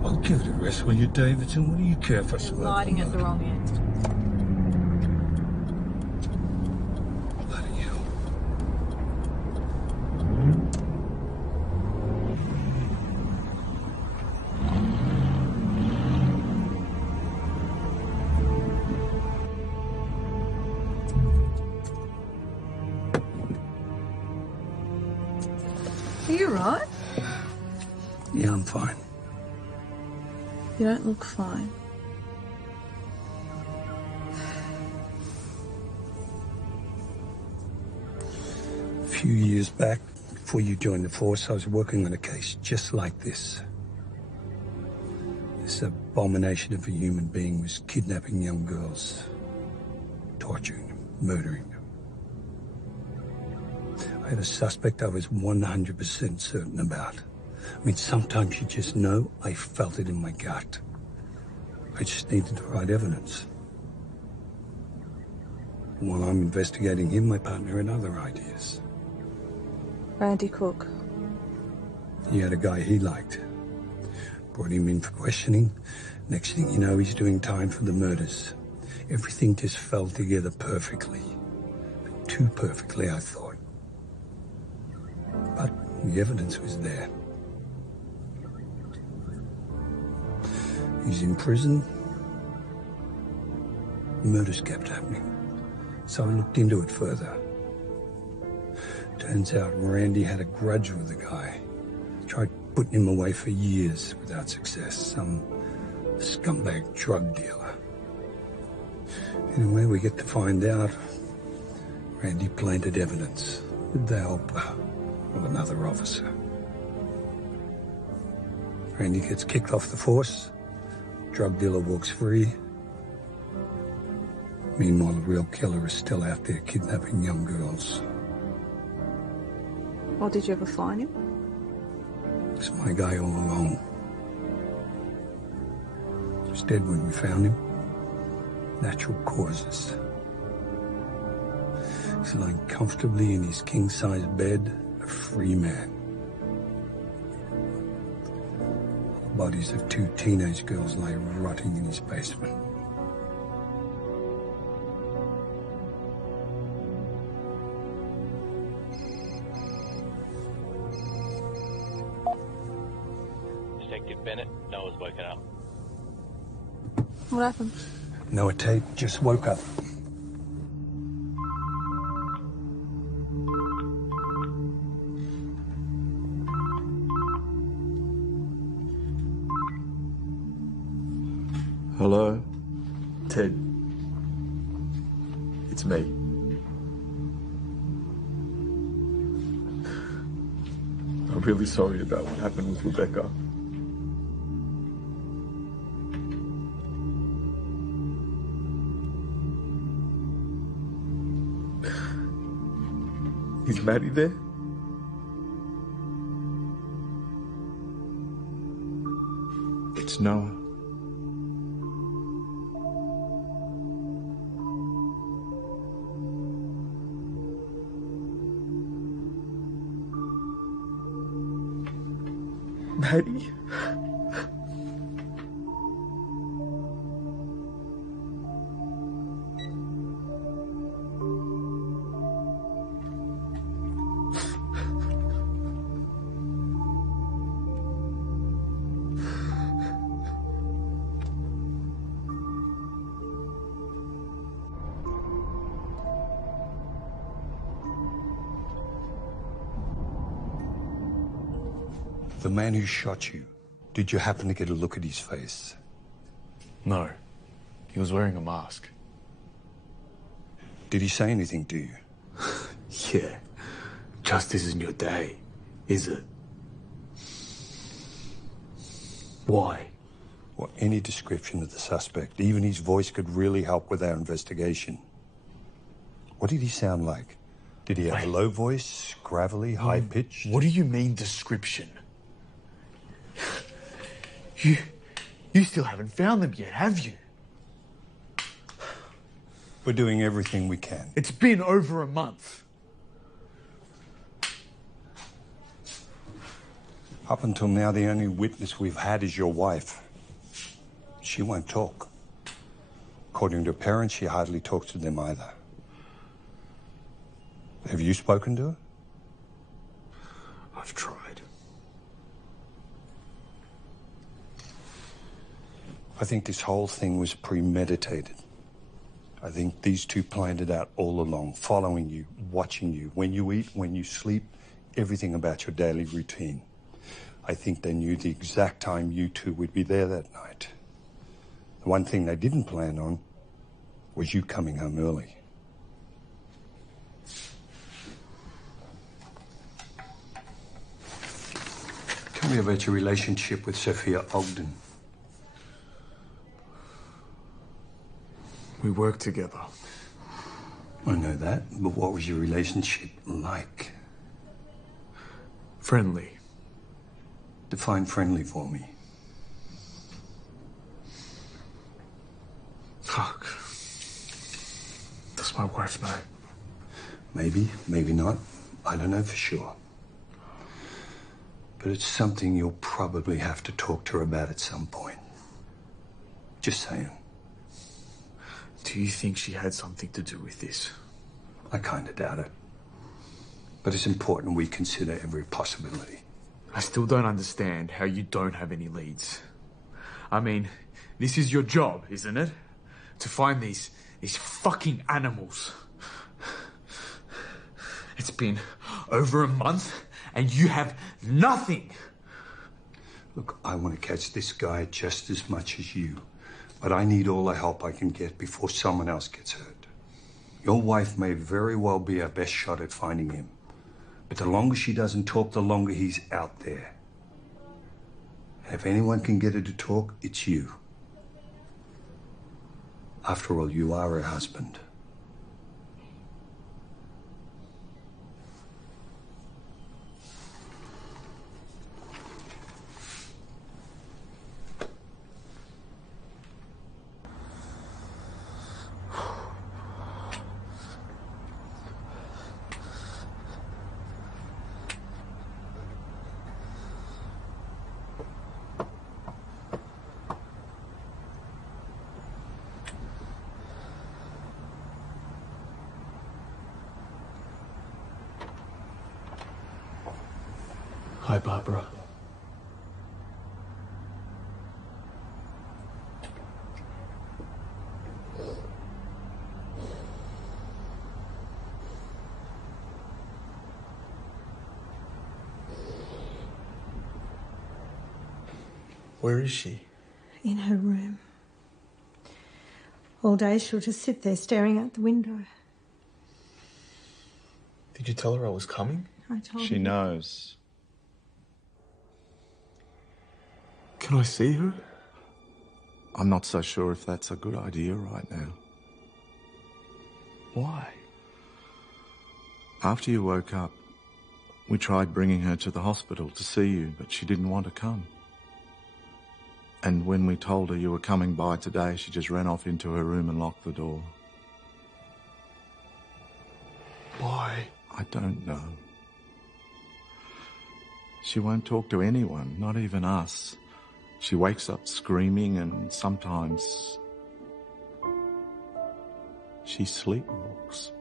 I'll give it a rest, will you, Davidson? What do you care for? You're lighting at the wrong end. Bloody hell. Are you right? Yeah, I'm fine. You don't look fine. A few years back, before you joined the force, I was working on a case just like this. This abomination of a human being was kidnapping young girls, torturing them, murdering them. I had a suspect I was 100% certain about. I mean, sometimes you just know. I felt it in my gut. I just needed the right evidence. While I'm investigating him, my partner had other ideas. Randy Cook. He had a guy he liked. Brought him in for questioning. Next thing you know, he's doing time for the murders. Everything just fell together perfectly. Too perfectly, I thought. The evidence was there. He's in prison. Murders kept happening. So I looked into it further. Turns out Randy had a grudge with the guy. Tried putting him away for years without success. Some scumbag drug dealer. Anyway, we get to find out Randy planted evidence with the help of another officer. Randy gets kicked off the force. Drug dealer walks free. Meanwhile, the real killer is still out there kidnapping young girls. Well, did you ever find him? It's my guy all along. He's dead when we found him. Natural causes. He's lying comfortably in his king-size bed, a free man. The bodies of 2 teenage girls lay rotting in his basement. Detective Bennett, Noah's woken up. What happened? Noah Tate just woke up. Hello? Ted. It's me. I'm really sorry about what happened with Rebecca. Is Maddie there? It's Noah. Maddie? The man who shot you, did you happen to get a look at his face? No. He was wearing a mask. Did he say anything to you? Yeah. Justice isn't your day, is it? Why? Well, any description of the suspect, even his voice, could really help with our investigation. What did he sound like? Did he have a low voice, gravelly, high-pitched? What do you mean, description? You still haven't found them yet, have you? We're doing everything we can. It's been over a month. Up until now, the only witness we've had is your wife. She won't talk. According to her parents, she hardly talks to them either. Have you spoken to her? I've tried. I think this whole thing was premeditated. I think these two planned it out all along, following you, watching you, when you eat, when you sleep, everything about your daily routine. I think they knew the exact time you two would be there that night. The one thing they didn't plan on was you coming home early. Tell me about your relationship with Sophia Ogden. We worked together. I know that, but what was your relationship like? Friendly. Define friendly for me. Fuck. Does my wife know? Maybe, maybe not. I don't know for sure. But it's something you'll probably have to talk to her about at some point. Just saying. Do you think she had something to do with this? I kind of doubt it. But it's important we consider every possibility. I still don't understand how you don't have any leads. I mean, this is your job, isn't it? To find these fucking animals. It's been over a month and you have nothing. Look, I want to catch this guy just as much as you. But I need all the help I can get before someone else gets hurt. Your wife may very well be our best shot at finding him. But the longer she doesn't talk, the longer he's out there. And if anyone can get her to talk, it's you. After all, you are her husband. Hi, Barbara. Where is she? In her room. All day she'll just sit there staring out the window. Did you tell her I was coming? I told her. She knows. Can I see her? I'm not so sure if that's a good idea right now. Why? After you woke up, we tried bringing her to the hospital to see you, but she didn't want to come. And when we told her you were coming by today, she just ran off into her room and locked the door. Why? I don't know. She won't talk to anyone, not even us. She wakes up screaming and sometimes she sleepwalks.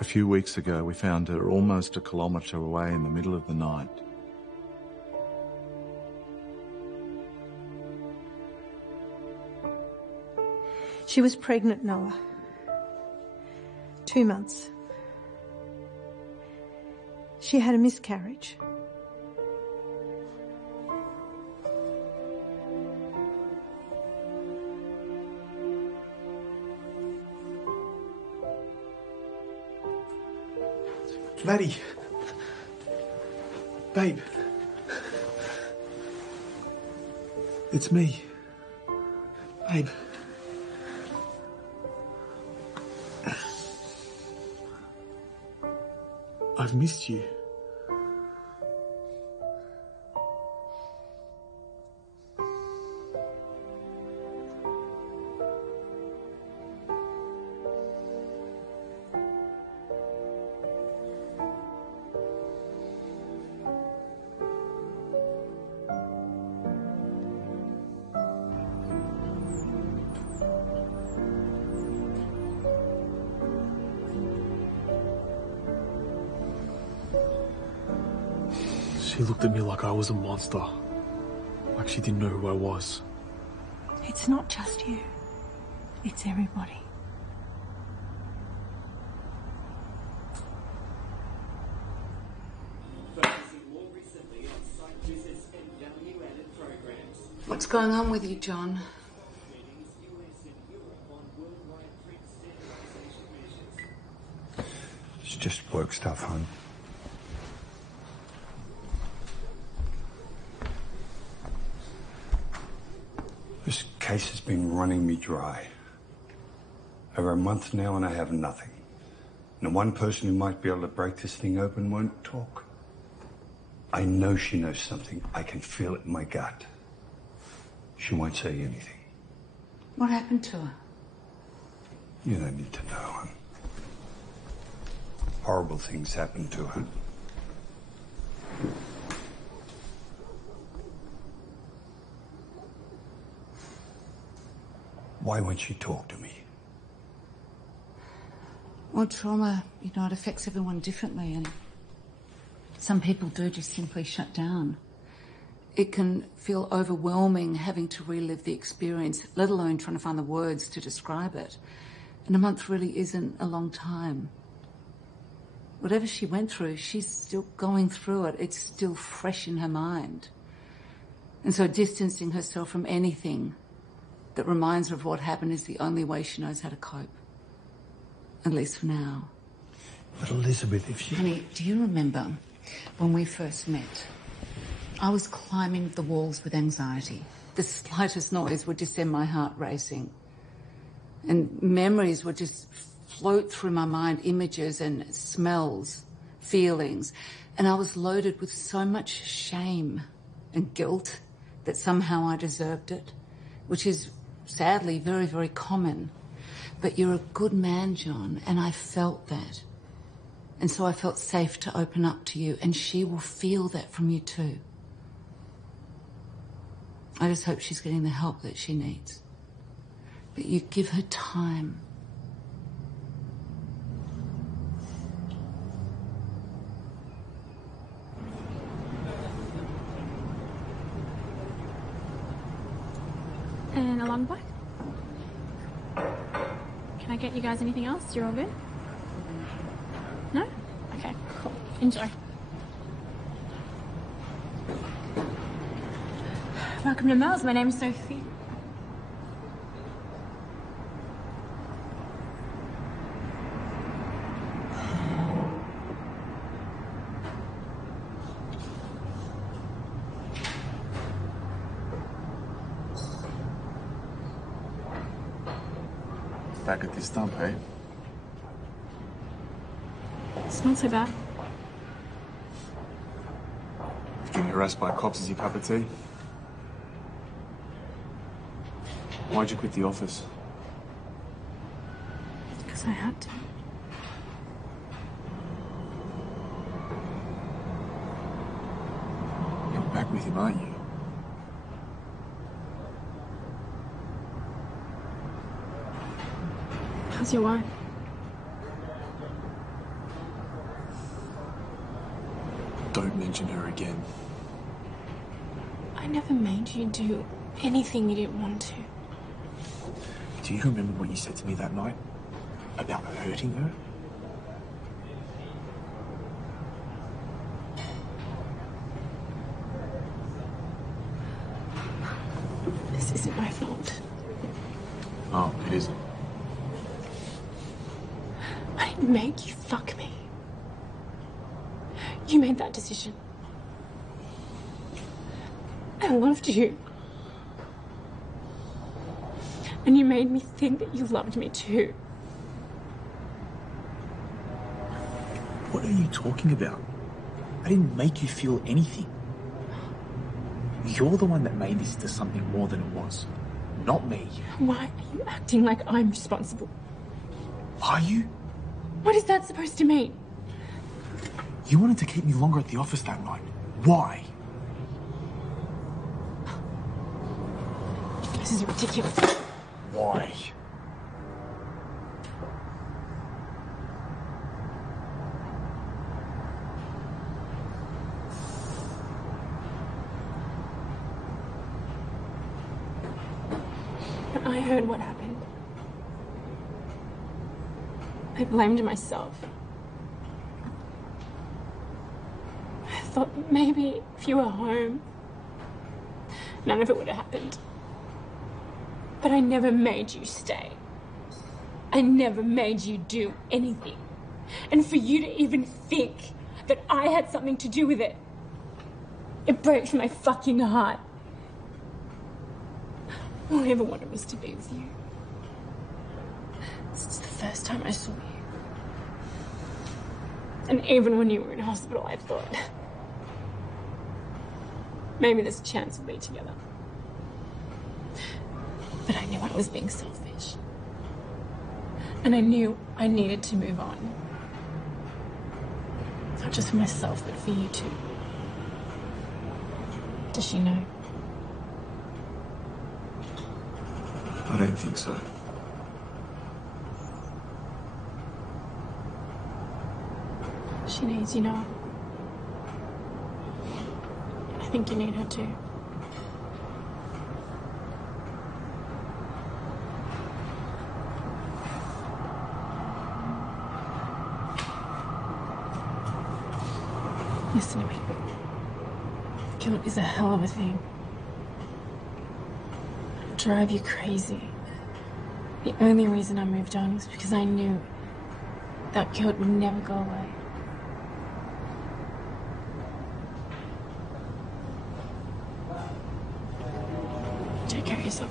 A few weeks ago, we found her almost a kilometre away in the middle of the night. She was pregnant, Noah. 2 months. She had a miscarriage. Maddie. Babe. It's me. Babe. I've missed you. She looked at me like I was a monster. Like she didn't know who I was. It's not just you. It's everybody. What's going on with you, John? It's just work stuff, hon. This case has been running me dry. Over a month now and I have nothing. And the one person who might be able to break this thing open won't talk. I know she knows something. I can feel it in my gut. She won't say anything. What happened to her? You don't need to know, hon. Horrible things happen to her. Why won't she talk to me? Well, trauma, you know, it affects everyone differently, and some people do just simply shut down. It can feel overwhelming having to relive the experience, let alone trying to find the words to describe it. And a month really isn't a long time. Whatever she went through, she's still going through it. It's still fresh in her mind. And so distancing herself from anything that reminds her of what happened is the only way she knows how to cope. At least for now. But Elizabeth, if she... Honey, do you remember when we first met? I was climbing the walls with anxiety. The slightest noise would just send my heart racing. And memories would just float through my mind, images and smells, feelings. And I was loaded with so much shame and guilt that somehow I deserved it, which is sadly very, very common. But you're a good man, John, and I felt that. And so I felt safe to open up to you, and she will feel that from you too. I just hope she's getting the help that she needs. But you give her time. And a long bite? Can I get you guys anything else? You're all good? No? Okay, cool. Enjoy. Welcome to Mel's. My name's Sophie. Back at this dump, eh? It's not so bad. Getting harassed by cops is your cup of tea? Why'd you quit the office? Because I had to. You're back with him, aren't you? How's your wife? Don't mention her again. I never made you do anything you didn't want to. Do you remember what you said to me that night? About hurting her? This isn't my fault. Oh, it isn't. I didn't make you fuck me. You made that decision. I loved you. And you made me think that you loved me too. What are you talking about? I didn't make you feel anything. You're the one that made this into something more than it was, not me. Why are you acting like I'm responsible? Are you? What is that supposed to mean? You wanted to keep me longer at the office that night. Why? This is ridiculous. Why? When I heard what happened, I blamed myself. I thought maybe if you were home, none of it would have happened. But I never made you stay. I never made you do anything. And for you to even think that I had something to do with it, it breaks my fucking heart. All I ever wanted was to be with you. Since the first time I saw you. And even when you were in hospital, I thought, maybe there's a chance we'll be together. But I knew I was being selfish. And I knew I needed to move on. Not just for myself, but for you too. Does she know? I don't think so. She needs, you know. I think you need her too. Listen to me. Guilt is a hell of a thing. It'll drive you crazy. The only reason I moved on was because I knew that guilt would never go away. Take care of yourself.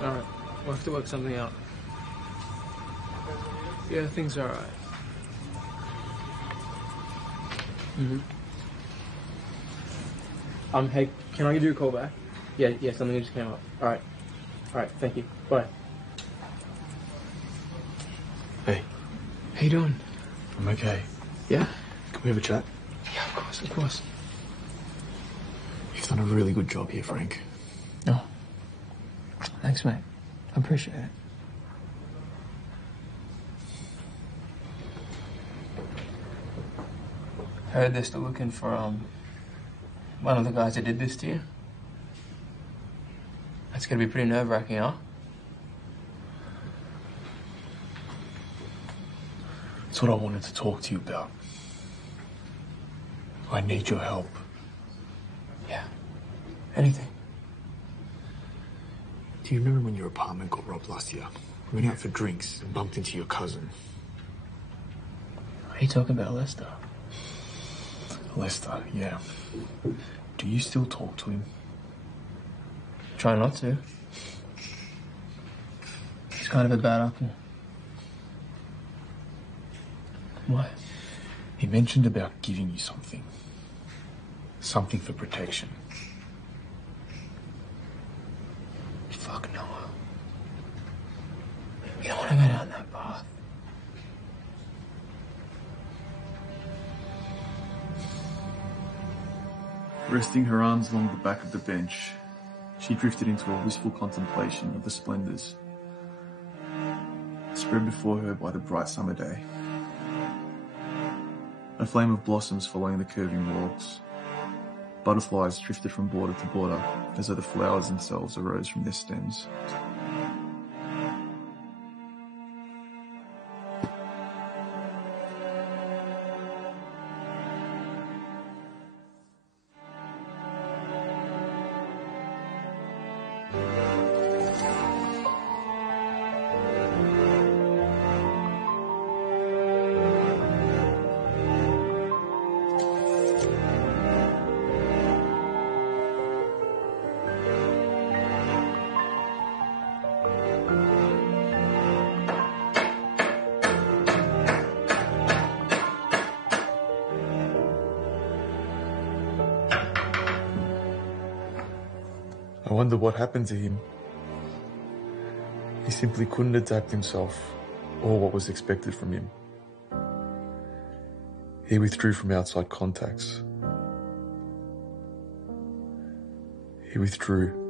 Alright, we'll have to work something out. Yeah, things are alright. Hey, can I give you a call back? Yeah, something just came up. Alright, thank you. Bye. Hey. How you doing? I'm okay. Yeah? Can we have a chat? Yeah, of course. You've done a really good job here, Frank. Oh. Thanks, mate. I appreciate it. heard they're still looking for one of the guys that did this to you. That's gonna be pretty nerve-wracking, huh? That's what I wanted to talk to you about. I need your help. Yeah. Anything. Do you remember when your apartment got robbed last year? We went out for drinks and bumped into your cousin. Are you talking about Lester? Lester, yeah. Do you still talk to him? Try not to. He's kind of a bad apple. Why? He mentioned about giving you something. Something for protection. Fuck Noah. We don't want to go down that path. Resting her arms along the back of the bench, she drifted into a wistful contemplation of the splendours spread before her by the bright summer day. A flame of blossoms following the curving walks. Butterflies drifted from border to border as though the flowers themselves arose from their stems. I wonder what happened to him. He simply couldn't adapt himself or what was expected from him. He withdrew from outside contacts. He withdrew.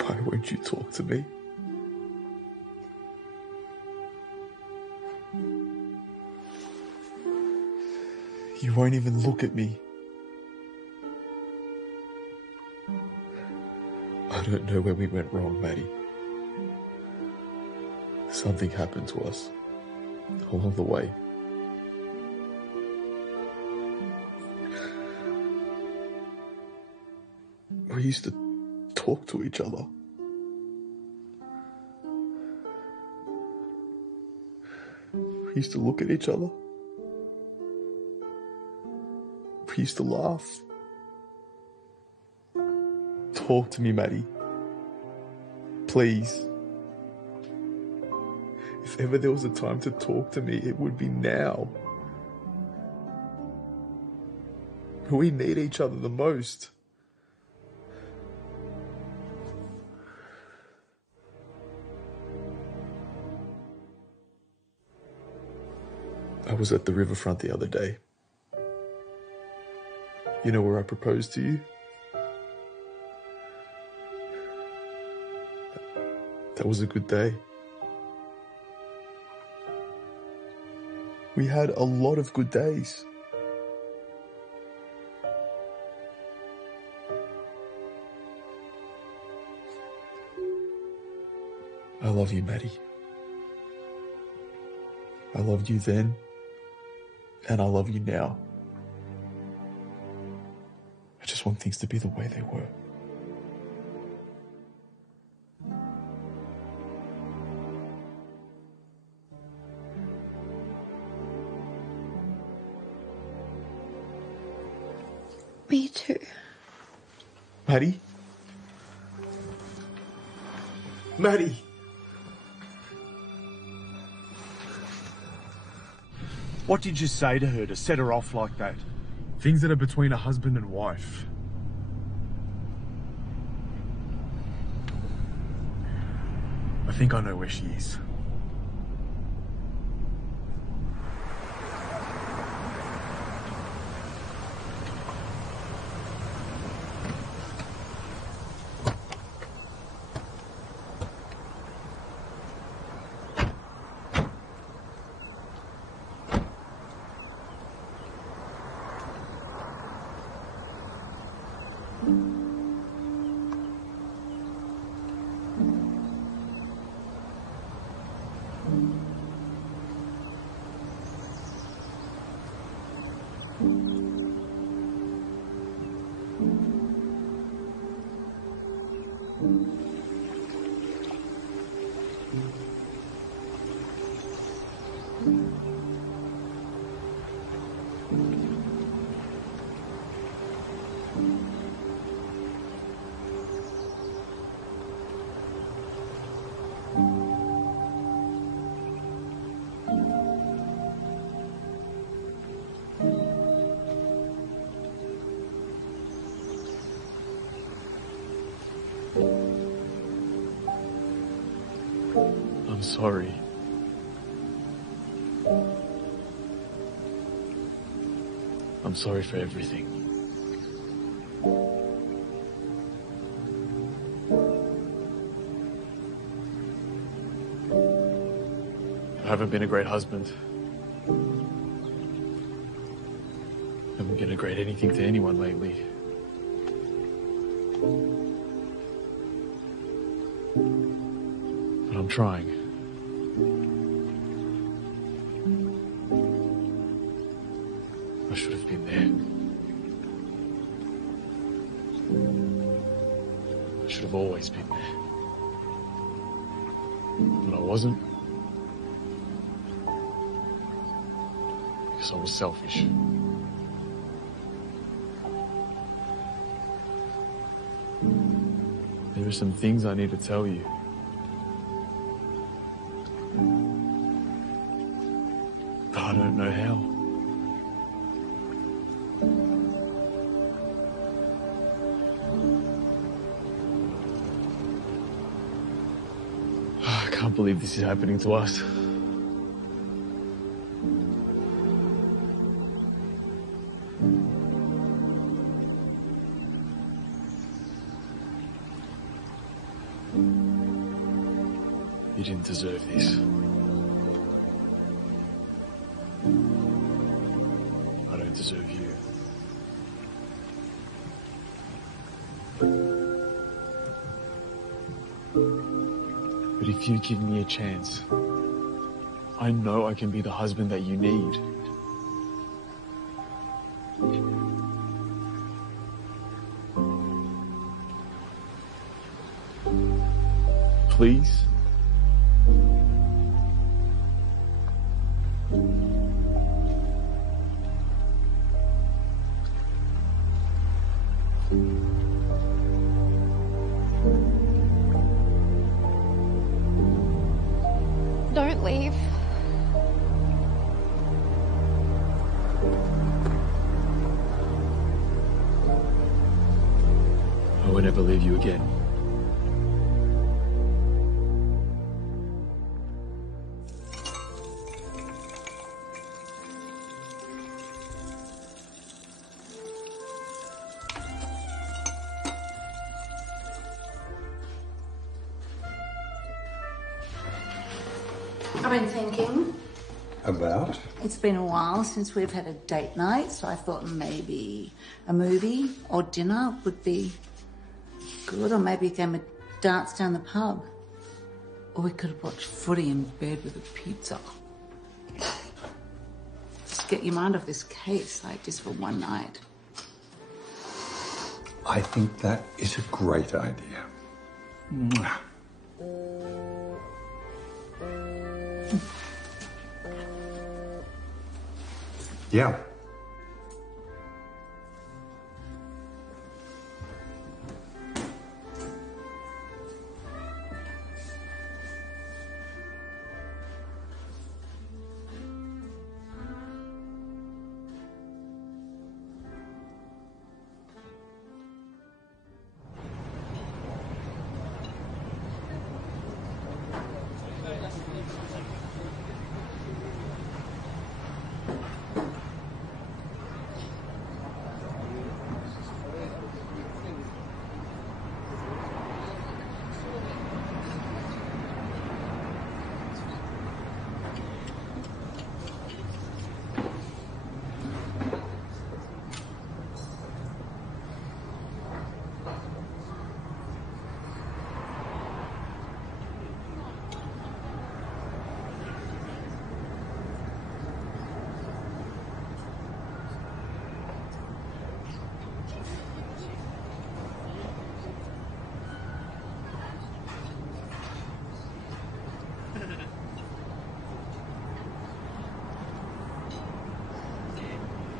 Why won't you talk to me? You won't even look at me. I don't know where we went wrong, Maddie. Something happened to us along the way. We used to talk to each other. We used to look at each other. We used to laugh. Talk to me, Maddie. Please. If ever there was a time to talk to me, it would be now. We need each other the most. I was at the riverfront the other day. You know where I proposed to you? That was a good day. We had a lot of good days. I love you, Maddie. I loved you then, and I love you now. I just want things to be the way they were. Me too. Maddie? Maddie! What did you say to her to set her off like that? Things that are between a husband and wife. I think I know where she is. sorry. I'm sorry for everything. I haven't been a great husband. I haven't been a great anything to anyone lately. But I'm trying. I should have been there. I should have always been there. But I wasn't. Because I was selfish. There are some things I need to tell you. But I don't know how. I can't believe this is happening to us. You didn't deserve this. I don't deserve you. But if you give me a chance, I know I can be the husband that you need. Please? Don't leave. I will never leave you again. I've been thinking. About? It's been a while since we've had a date night, so I thought maybe a movie or dinner would be good, or maybe a game of darts down the pub. Or we could have watched footy in bed with a pizza. Just get your mind off this case, like just for one night. I think that is a great idea. Mwah. Yeah.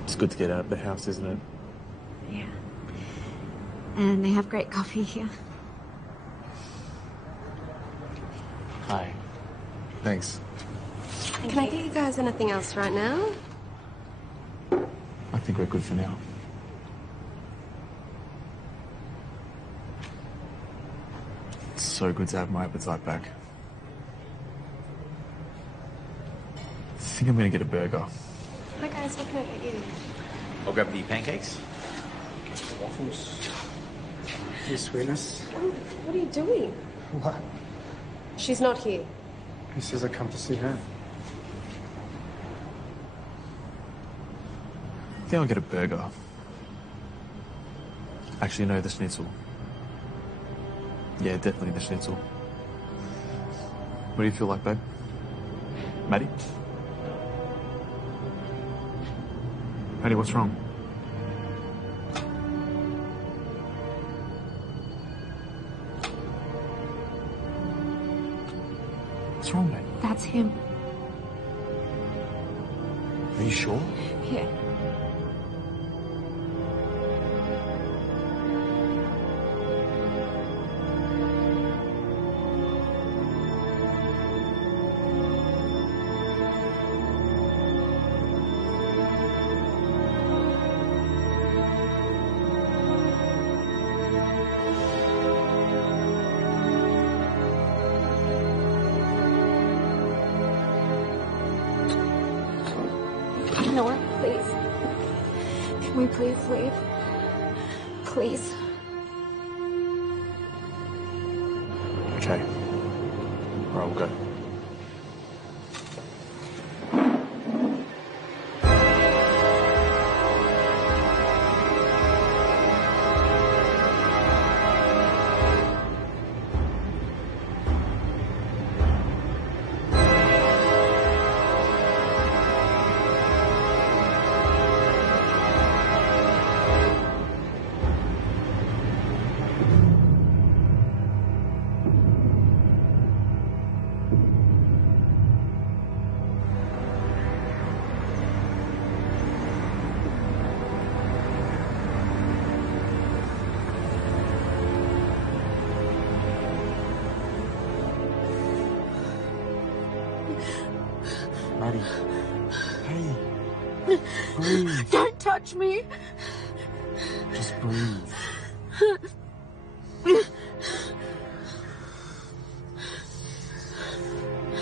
It's good to get out of the house, isn't it? Yeah. And they have great coffee here. Hi. Thanks. Can I get you guys anything else right now? I think we're good for now. It's so good to have my appetite back. think I'm gonna get a burger. Hi guys, what can I get you? I'll grab the pancakes. Waffles. Your sweetness. Oh, what are you doing? What? She's not here. He says I come to see her. I think I'll get a burger. Actually, no, the schnitzel. Yeah, definitely the schnitzel. What do you feel like, babe? Maddie? Maddie, what's wrong? What's wrong, babe? That's him. Are you sure? Yeah. You know what? Please. Can we please leave? Please. Okay. All right, we'll go. Maddie. Hey. Breathe. Don't touch me. Just breathe.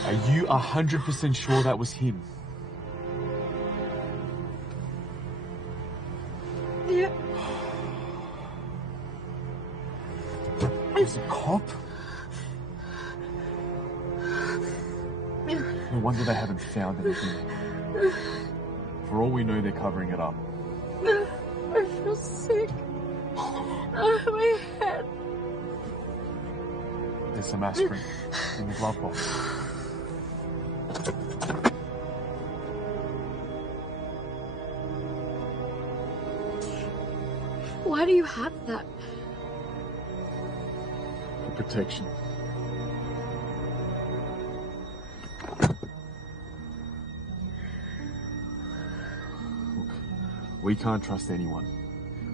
Are you 100% sure that was him? Yeah. He's a cop? No wonder they haven't found anything. For all we know, they're covering it up. I feel sick. Oh, my head. There's some aspirin in the glove box. Why do you have that? For protection. Look, we can't trust anyone.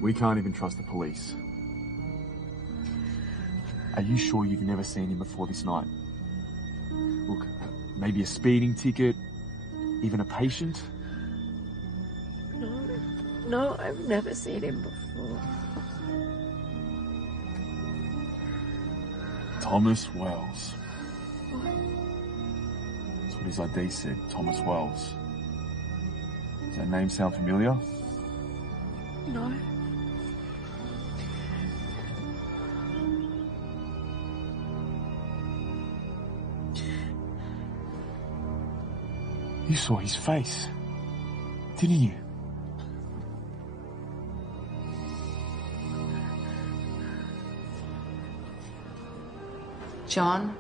We can't even trust the police. Are you sure you've never seen him before this night? Look, maybe a speeding ticket, even a patient? No, I've never seen him before. Thomas Wells. That's what his ID said, Thomas Wells. Does that name sound familiar? No. You saw his face, didn't you? John,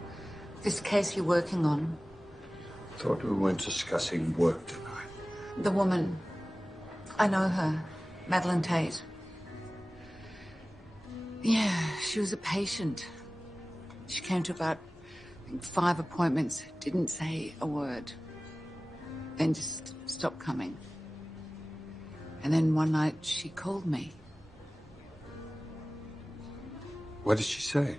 this case you're working on, Thought we weren't discussing work tonight. the woman, I know her, Madeline Tate. Yeah, she was a patient. She came to about, I think, 5 appointments, didn't say a word. Then just stopped coming. And then one night she called me. What did she say?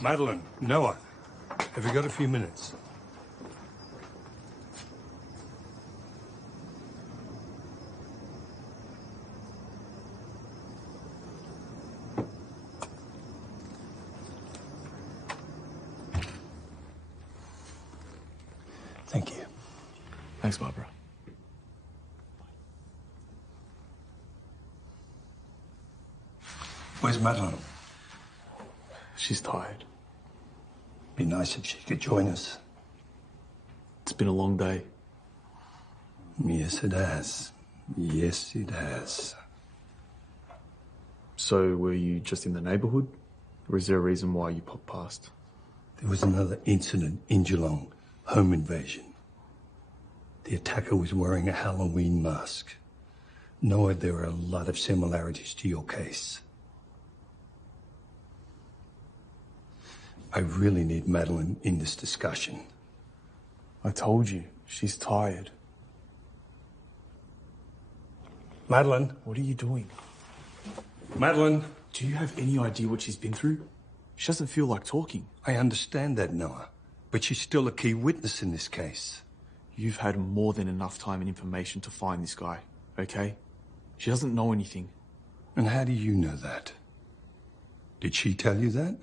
Madeline, Noah, have you got a few minutes? Thank you. Thanks, Barbara. Where's Madeline? She's tired. Be nice if she could join us. It's been a long day. Yes, it has. Yes, it has. So, were you just in the neighbourhood? Or is there a reason why you popped past? There was another incident in Geelong, home invasion. The attacker was wearing a Halloween mask. Noah, there are a lot of similarities to your case. I really need Madeline in this discussion. I told you, she's tired. Madeline? What are you doing? Madeline? Do you have any idea what she's been through? She doesn't feel like talking. I understand that, Noah, but she's still a key witness in this case. You've had more than enough time and information to find this guy, okay? She doesn't know anything. And how do you know that? Did she tell you that?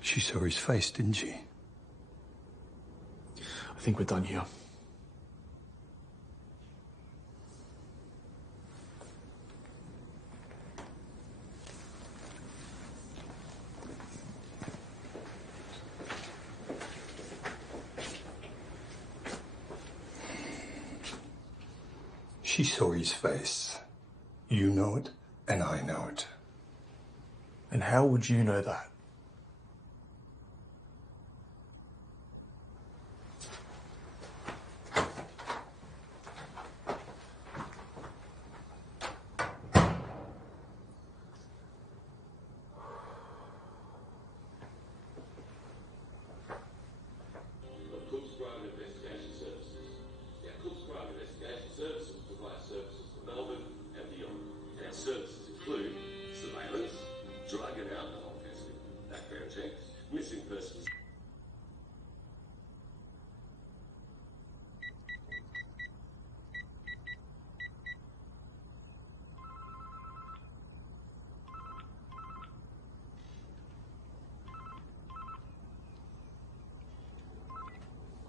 She saw his face, didn't she? I think we're done here. She saw his face. You know it, and I know it. And how would you know that?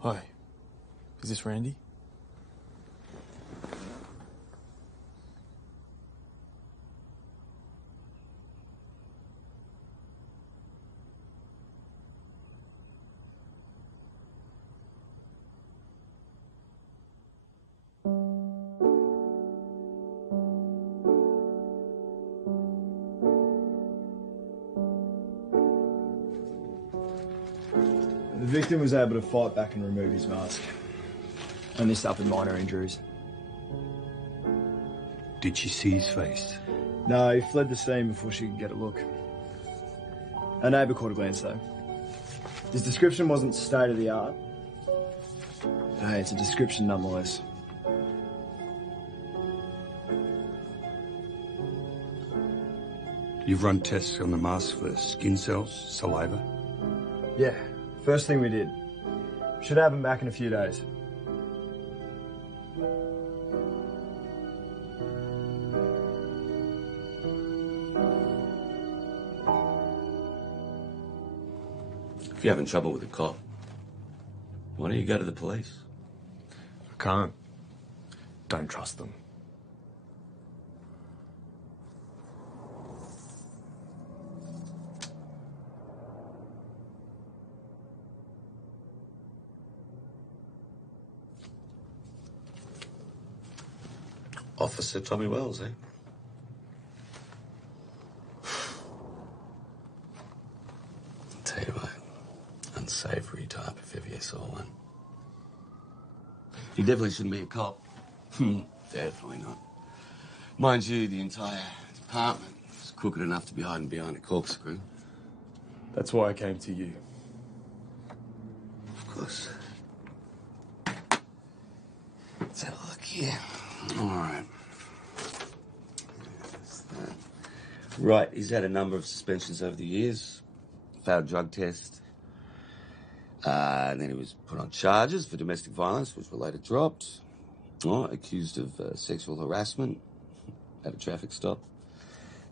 Hi. Is this Randy? The victim was able to fight back and remove his mask. Only suffered minor injuries. Did she see his face? No, he fled the scene before she could get a look. Our neighbour caught a glance though. His description wasn't state of the art. But hey, it's a description nonetheless. You've run tests on the mask for skin cells, saliva? Yeah, first thing we did. Should have him back in a few days. If you're having trouble with a cop, why don't you go to the police? I can't. Don't trust them. Officer Tommy Wells, eh? Tell you what, unsavoury type if ever you saw one. He definitely shouldn't be a cop. Definitely not. Mind you, the entire department is crooked enough to be hiding behind a corkscrew. That's why I came to you. Of course. Let's have a look here. All right. There's that. Right, he's had a number of suspensions over the years. Failed drug test. And then he was put on charges for domestic violence, which were later dropped. Accused of sexual harassment at a traffic stop.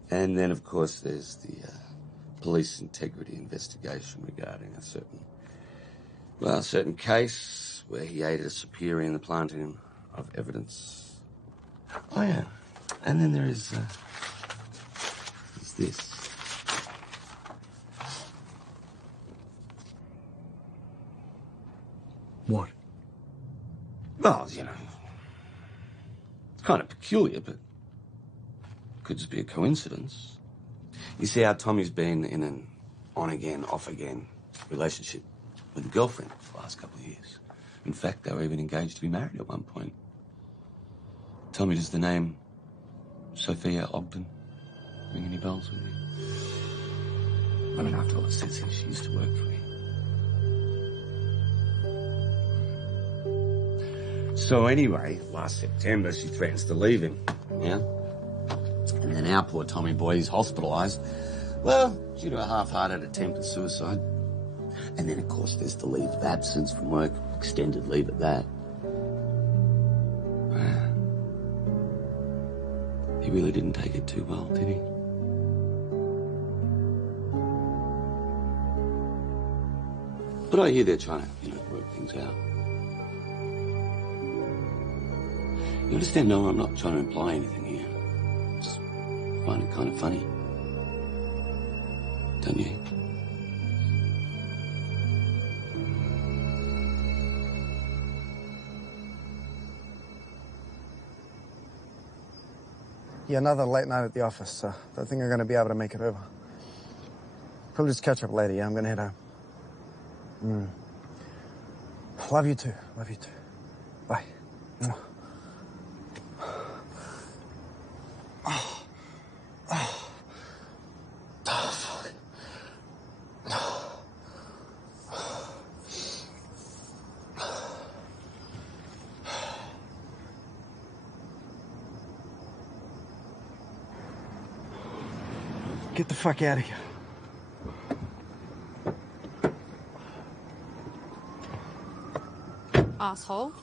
And then, of course, there's the police integrity investigation regarding a certain case where he aided a superior in the planting of evidence. Oh, yeah. And then there is this. What? Well, you know, it's kind of peculiar, but could just be a coincidence. You see how Tommy's been in an on-again, off-again relationship with a girlfriend for the last couple of years. In fact, they were even engaged to be married at one point. Tommy, does the name Sophia Ogden ring any bells with you? I mean, after all, it says here she used to work for me. So anyway, last September, she threatens to leave him, yeah? And then our poor Tommy boy is hospitalised, well, due to a half-hearted attempt at suicide. And then, of course, there's the leave of absence from work, extended leave at that. He really didn't take it too well, did he? But I hear they're trying to, work things out. You understand, Noah, I'm not trying to imply anything here. Just find it kind of funny. Don't you? Yeah, another late night at the office, so don't think I'm going to be able to make it over. Probably just catch up later, yeah? I'm going to head home. Love you too. Love you too. Bye. Get the fuck out of here. Asshole.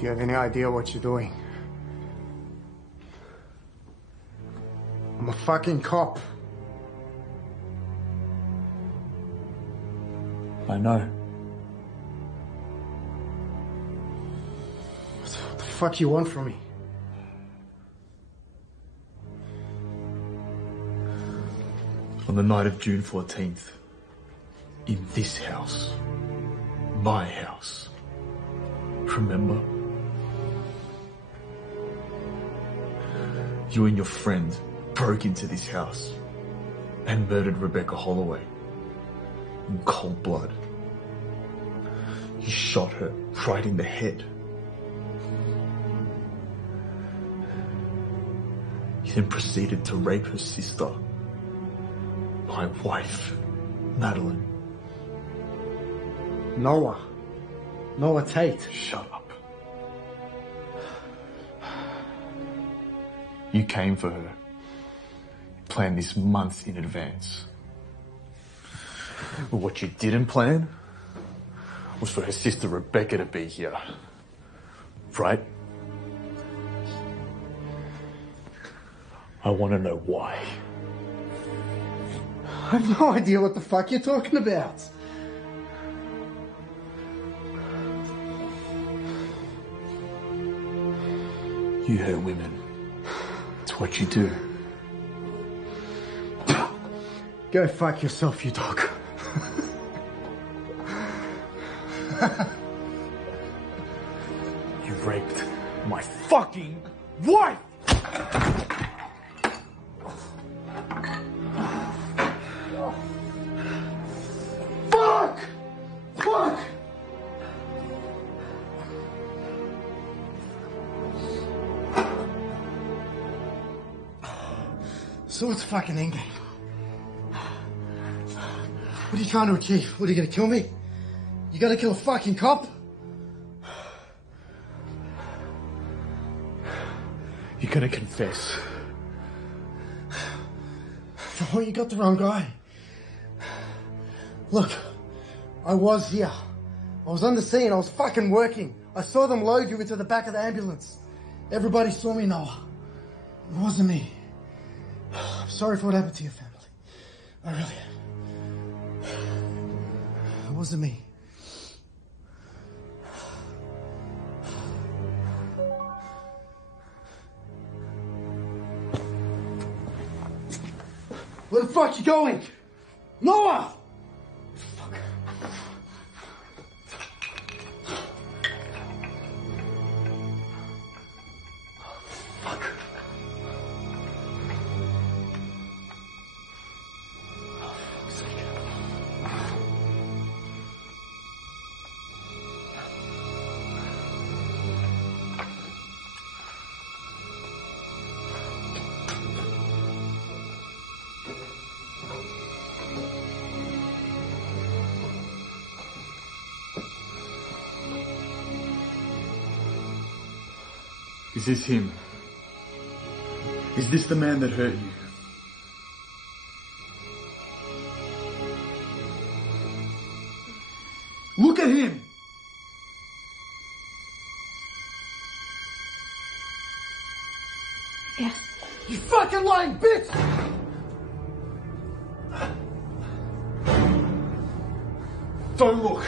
Do you have any idea what you're doing? I'm a fucking cop. I know. What the fuck you want from me? On the night of June 14th, in this house, my house, remember? You and your friend broke into this house and murdered Rebecca Holloway in cold blood. You shot her right in the head. You then proceeded to rape her sister, my wife, Madeline. Noah Tate. Shut up. You came for her. Planned this months in advance. But what you didn't plan was for her sister Rebecca to be here. Right? I want to know why. I have no idea what the fuck you're talking about. You hurt women. It's what you do. Go fuck yourself, you dog. You raped my fucking wife! Fuck! So what's the fucking end game? What are you trying to achieve? What, are you gonna kill me? You gotta kill a fucking cop? You're gonna confess. No, you got the wrong guy. Look, I was here. I was on the scene. I was fucking working. I saw them load you into the back of the ambulance. Everybody saw me, Noah. It wasn't me. I'm sorry for what happened to your family. I really am. It wasn't me. Where the fuck you going? Noah! Fuck. Fuck. Is this him? Is this the man that hurt you? Look at him! Yes. You fucking lying bitch! Don't look!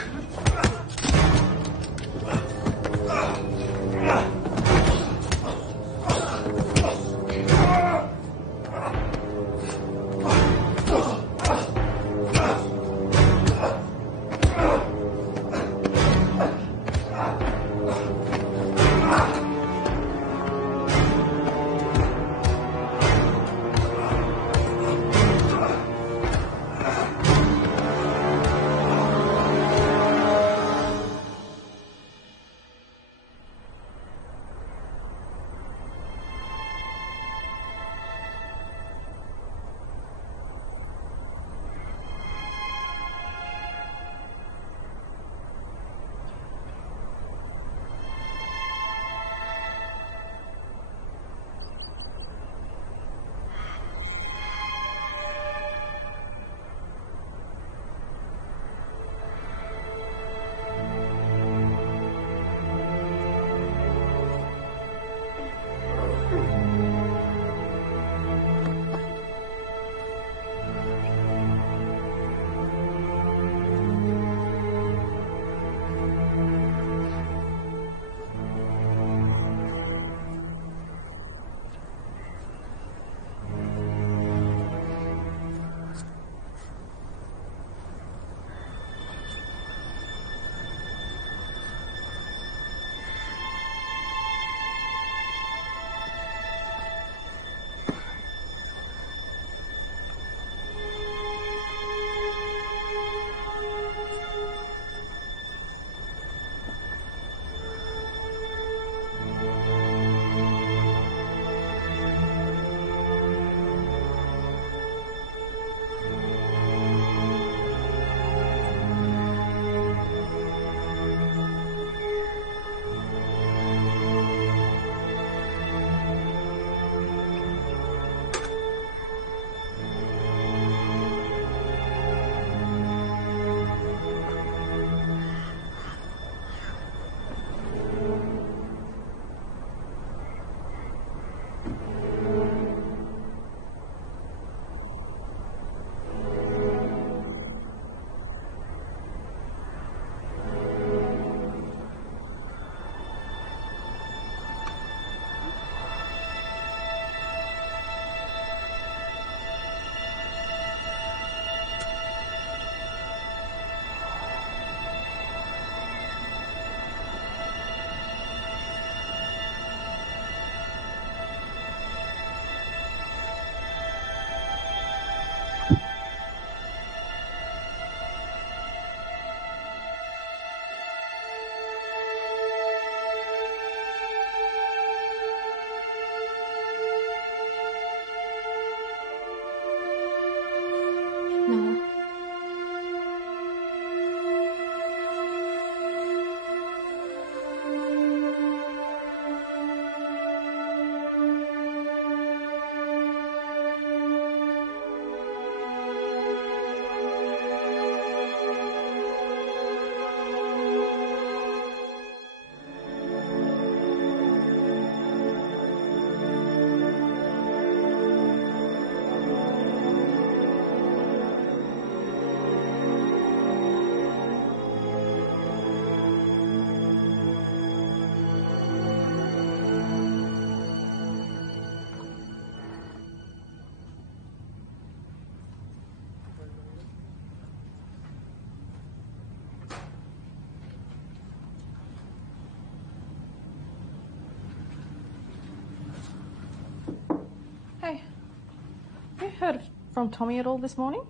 from Tommy at all this morning?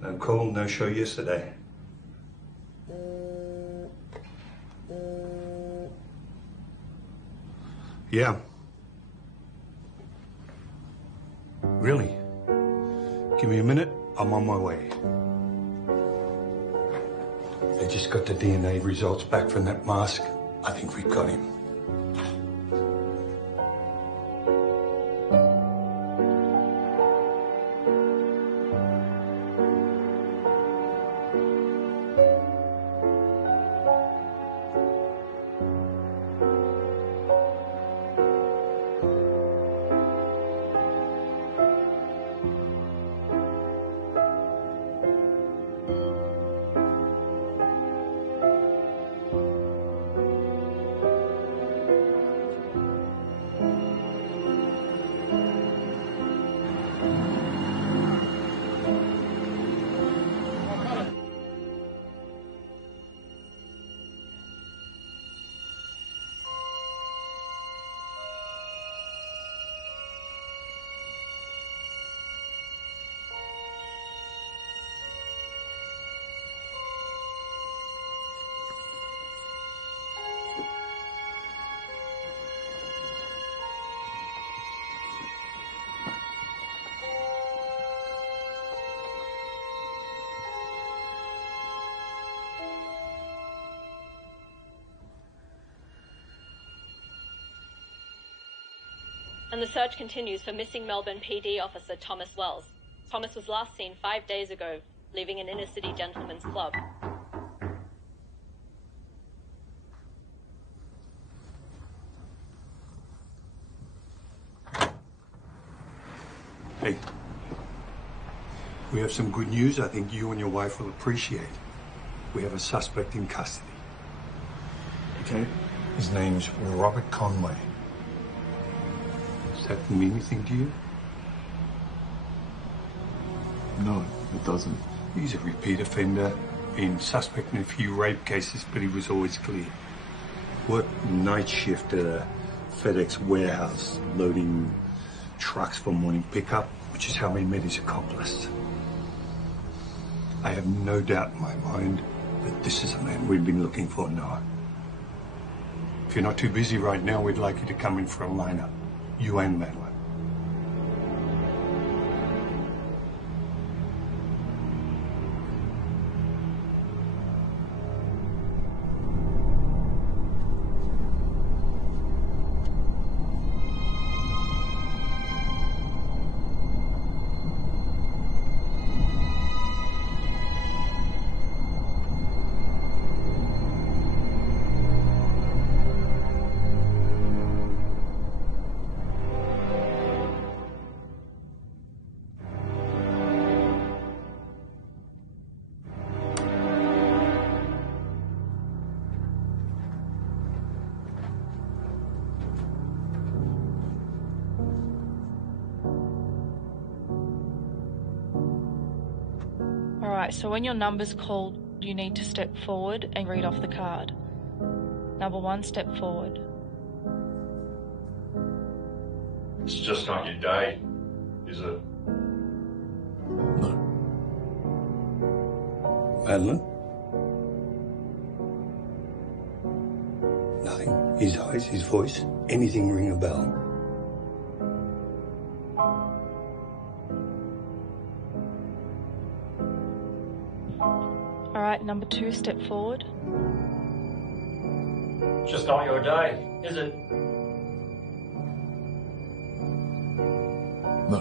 No call, no show yesterday. Yeah. Really? Give me a minute, I'm on my way. They just got the DNA results back from that mask. I think we've got him. And the search continues for missing Melbourne PD officer Thomas Wells. Thomas was last seen 5 days ago, leaving an inner-city gentleman's club. Hey, we have some good news I think you and your wife will appreciate. We have a suspect in custody. Okay? His name's Robert Conway. Does that mean anything to you? No, it doesn't. He's a repeat offender, been suspect in a few rape cases, but he was always clear. Worked night shift at a FedEx warehouse, loading trucks for morning pickup, which is how he met his accomplice. I have no doubt in my mind that this is the man we've been looking for, Noah. If you're not too busy right now, we'd like you to come in for a lineup. You and Madeline. Alright, so when your number's called, you need to step forward and read off the card. Number 1, step forward. It's just not your day, is it? No. Madeline? Nothing. His eyes, his voice, anything ring a bell? Alright, number 2, step forward. Just not your day, is it? No.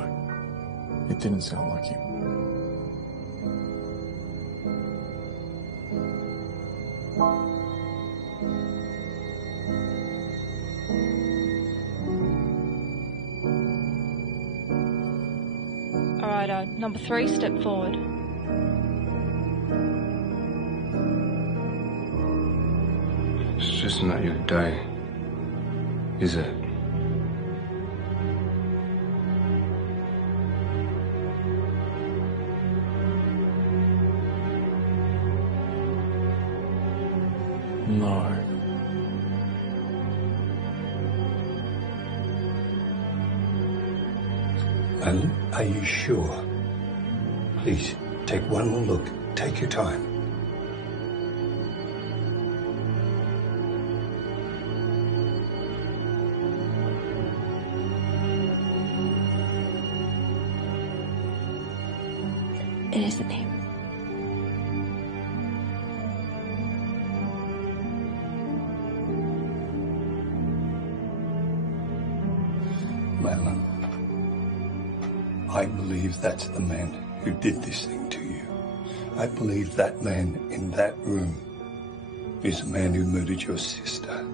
It didn't sound like him. Alright, number 3, step forward. It's just not your day, is it? No. Madeline, are you sure? Please, take one more look. Take your time. It isn't him. Madeline, I believe that's the man who did this thing to you. I believe that man in that room is the man who murdered your sister.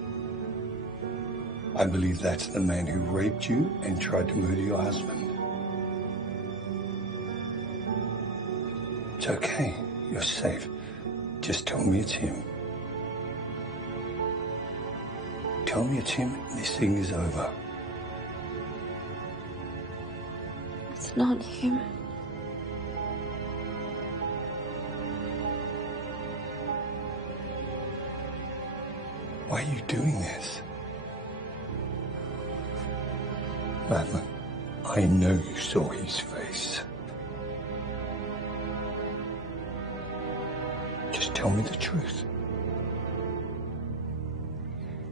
I believe that's the man who raped you and tried to murder your husband. It's okay. You're safe. Just tell me it's him. Tell me it's him, and this thing is over. It's not him. Why are you doing this? Madeline, I know you saw his face. Just tell me the truth.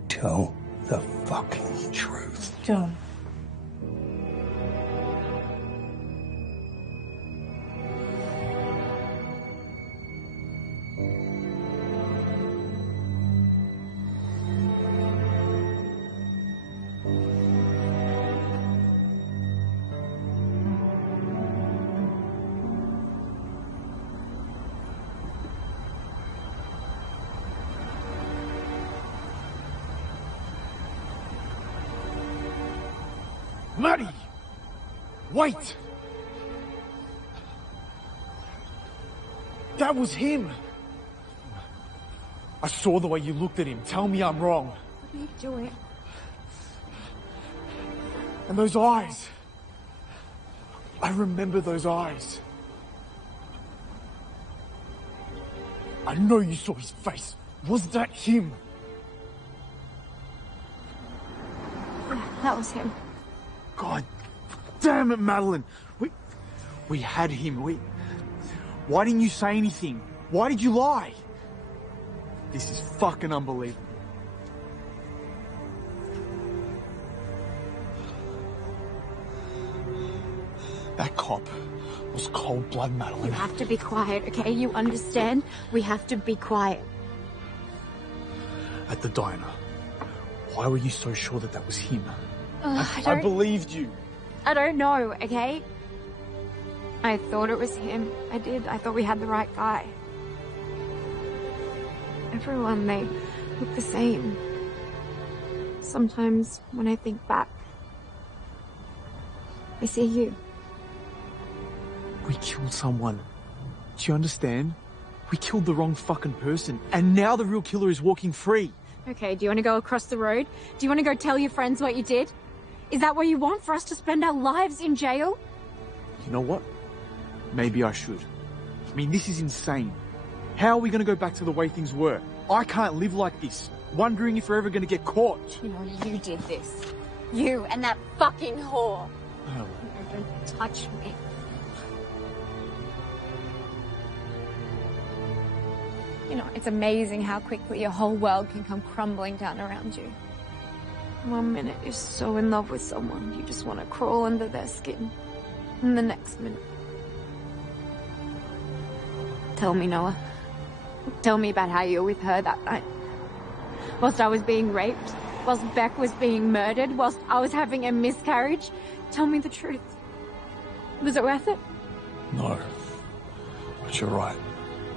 Tell the fucking truth. John. Maddie! Wait! That was him! I saw the way you looked at him. Tell me I'm wrong. What are you doing? And those eyes. I remember those eyes. I know you saw his face. Was that him? That was him. God damn it, Madeline. We had him. Why didn't you say anything? Why did you lie? This is fucking unbelievable. That cop was cold blood, Madeline. You have to be quiet, okay? You understand? We have to be quiet. At the diner, why were you so sure that that was him? I believed you. I don't know, okay? I thought it was him. I did. I thought we had the right guy. Everyone, they look the same. Sometimes when I think back, I see you. We killed someone. Do you understand? We killed the wrong fucking person. And now the real killer is walking free. Okay, do you want to go across the road? Do you want to go tell your friends what you did? Is that what you want, for us to spend our lives in jail? You know what? Maybe I should. I mean, this is insane. How are we going to go back to the way things were? I can't live like this, wondering if we're ever going to get caught. You know, you did this. You and that fucking whore. Oh. Don't touch me. You know, it's amazing how quickly your whole world can come crumbling down around you. 1 minute you're so in love with someone, you just want to crawl under their skin. And the next minute... Tell me, Noah. Tell me about how you were with her that night. Whilst I was being raped, whilst Beck was being murdered, whilst I was having a miscarriage. Tell me the truth. Was it worth it? No. But you're right.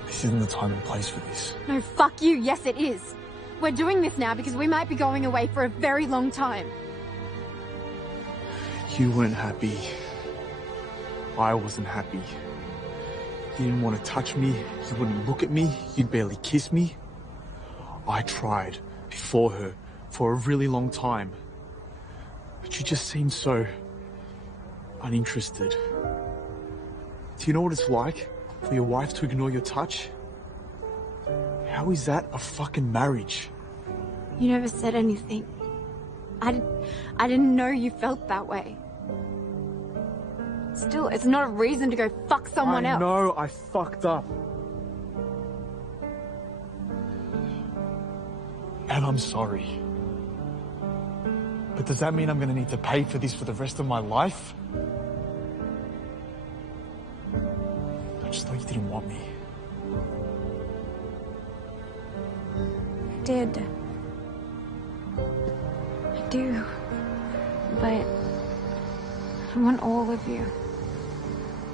This isn't the time and place for this. No, fuck you. Yes, it is. We're doing this now because we might be going away for a very long time. You weren't happy. I wasn't happy. You didn't want to touch me. You wouldn't look at me. You'd barely kiss me. I tried before her for a really long time. But you just seemed so uninterested. Do you know what it's like for your wife to ignore your touch? How is that a fucking marriage? You never said anything. I didn't know you felt that way. Still, it's not a reason to go fuck someone else. I know I fucked up. And I'm sorry. But does that mean I'm gonna need to pay for this for the rest of my life? I just thought you didn't want me. I did. I do. But I want all of you.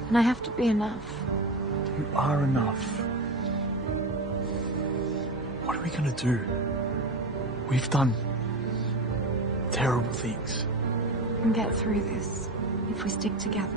And I have to be enough. You are enough. What are we gonna do? We've done terrible things. We can get through this if we stick together.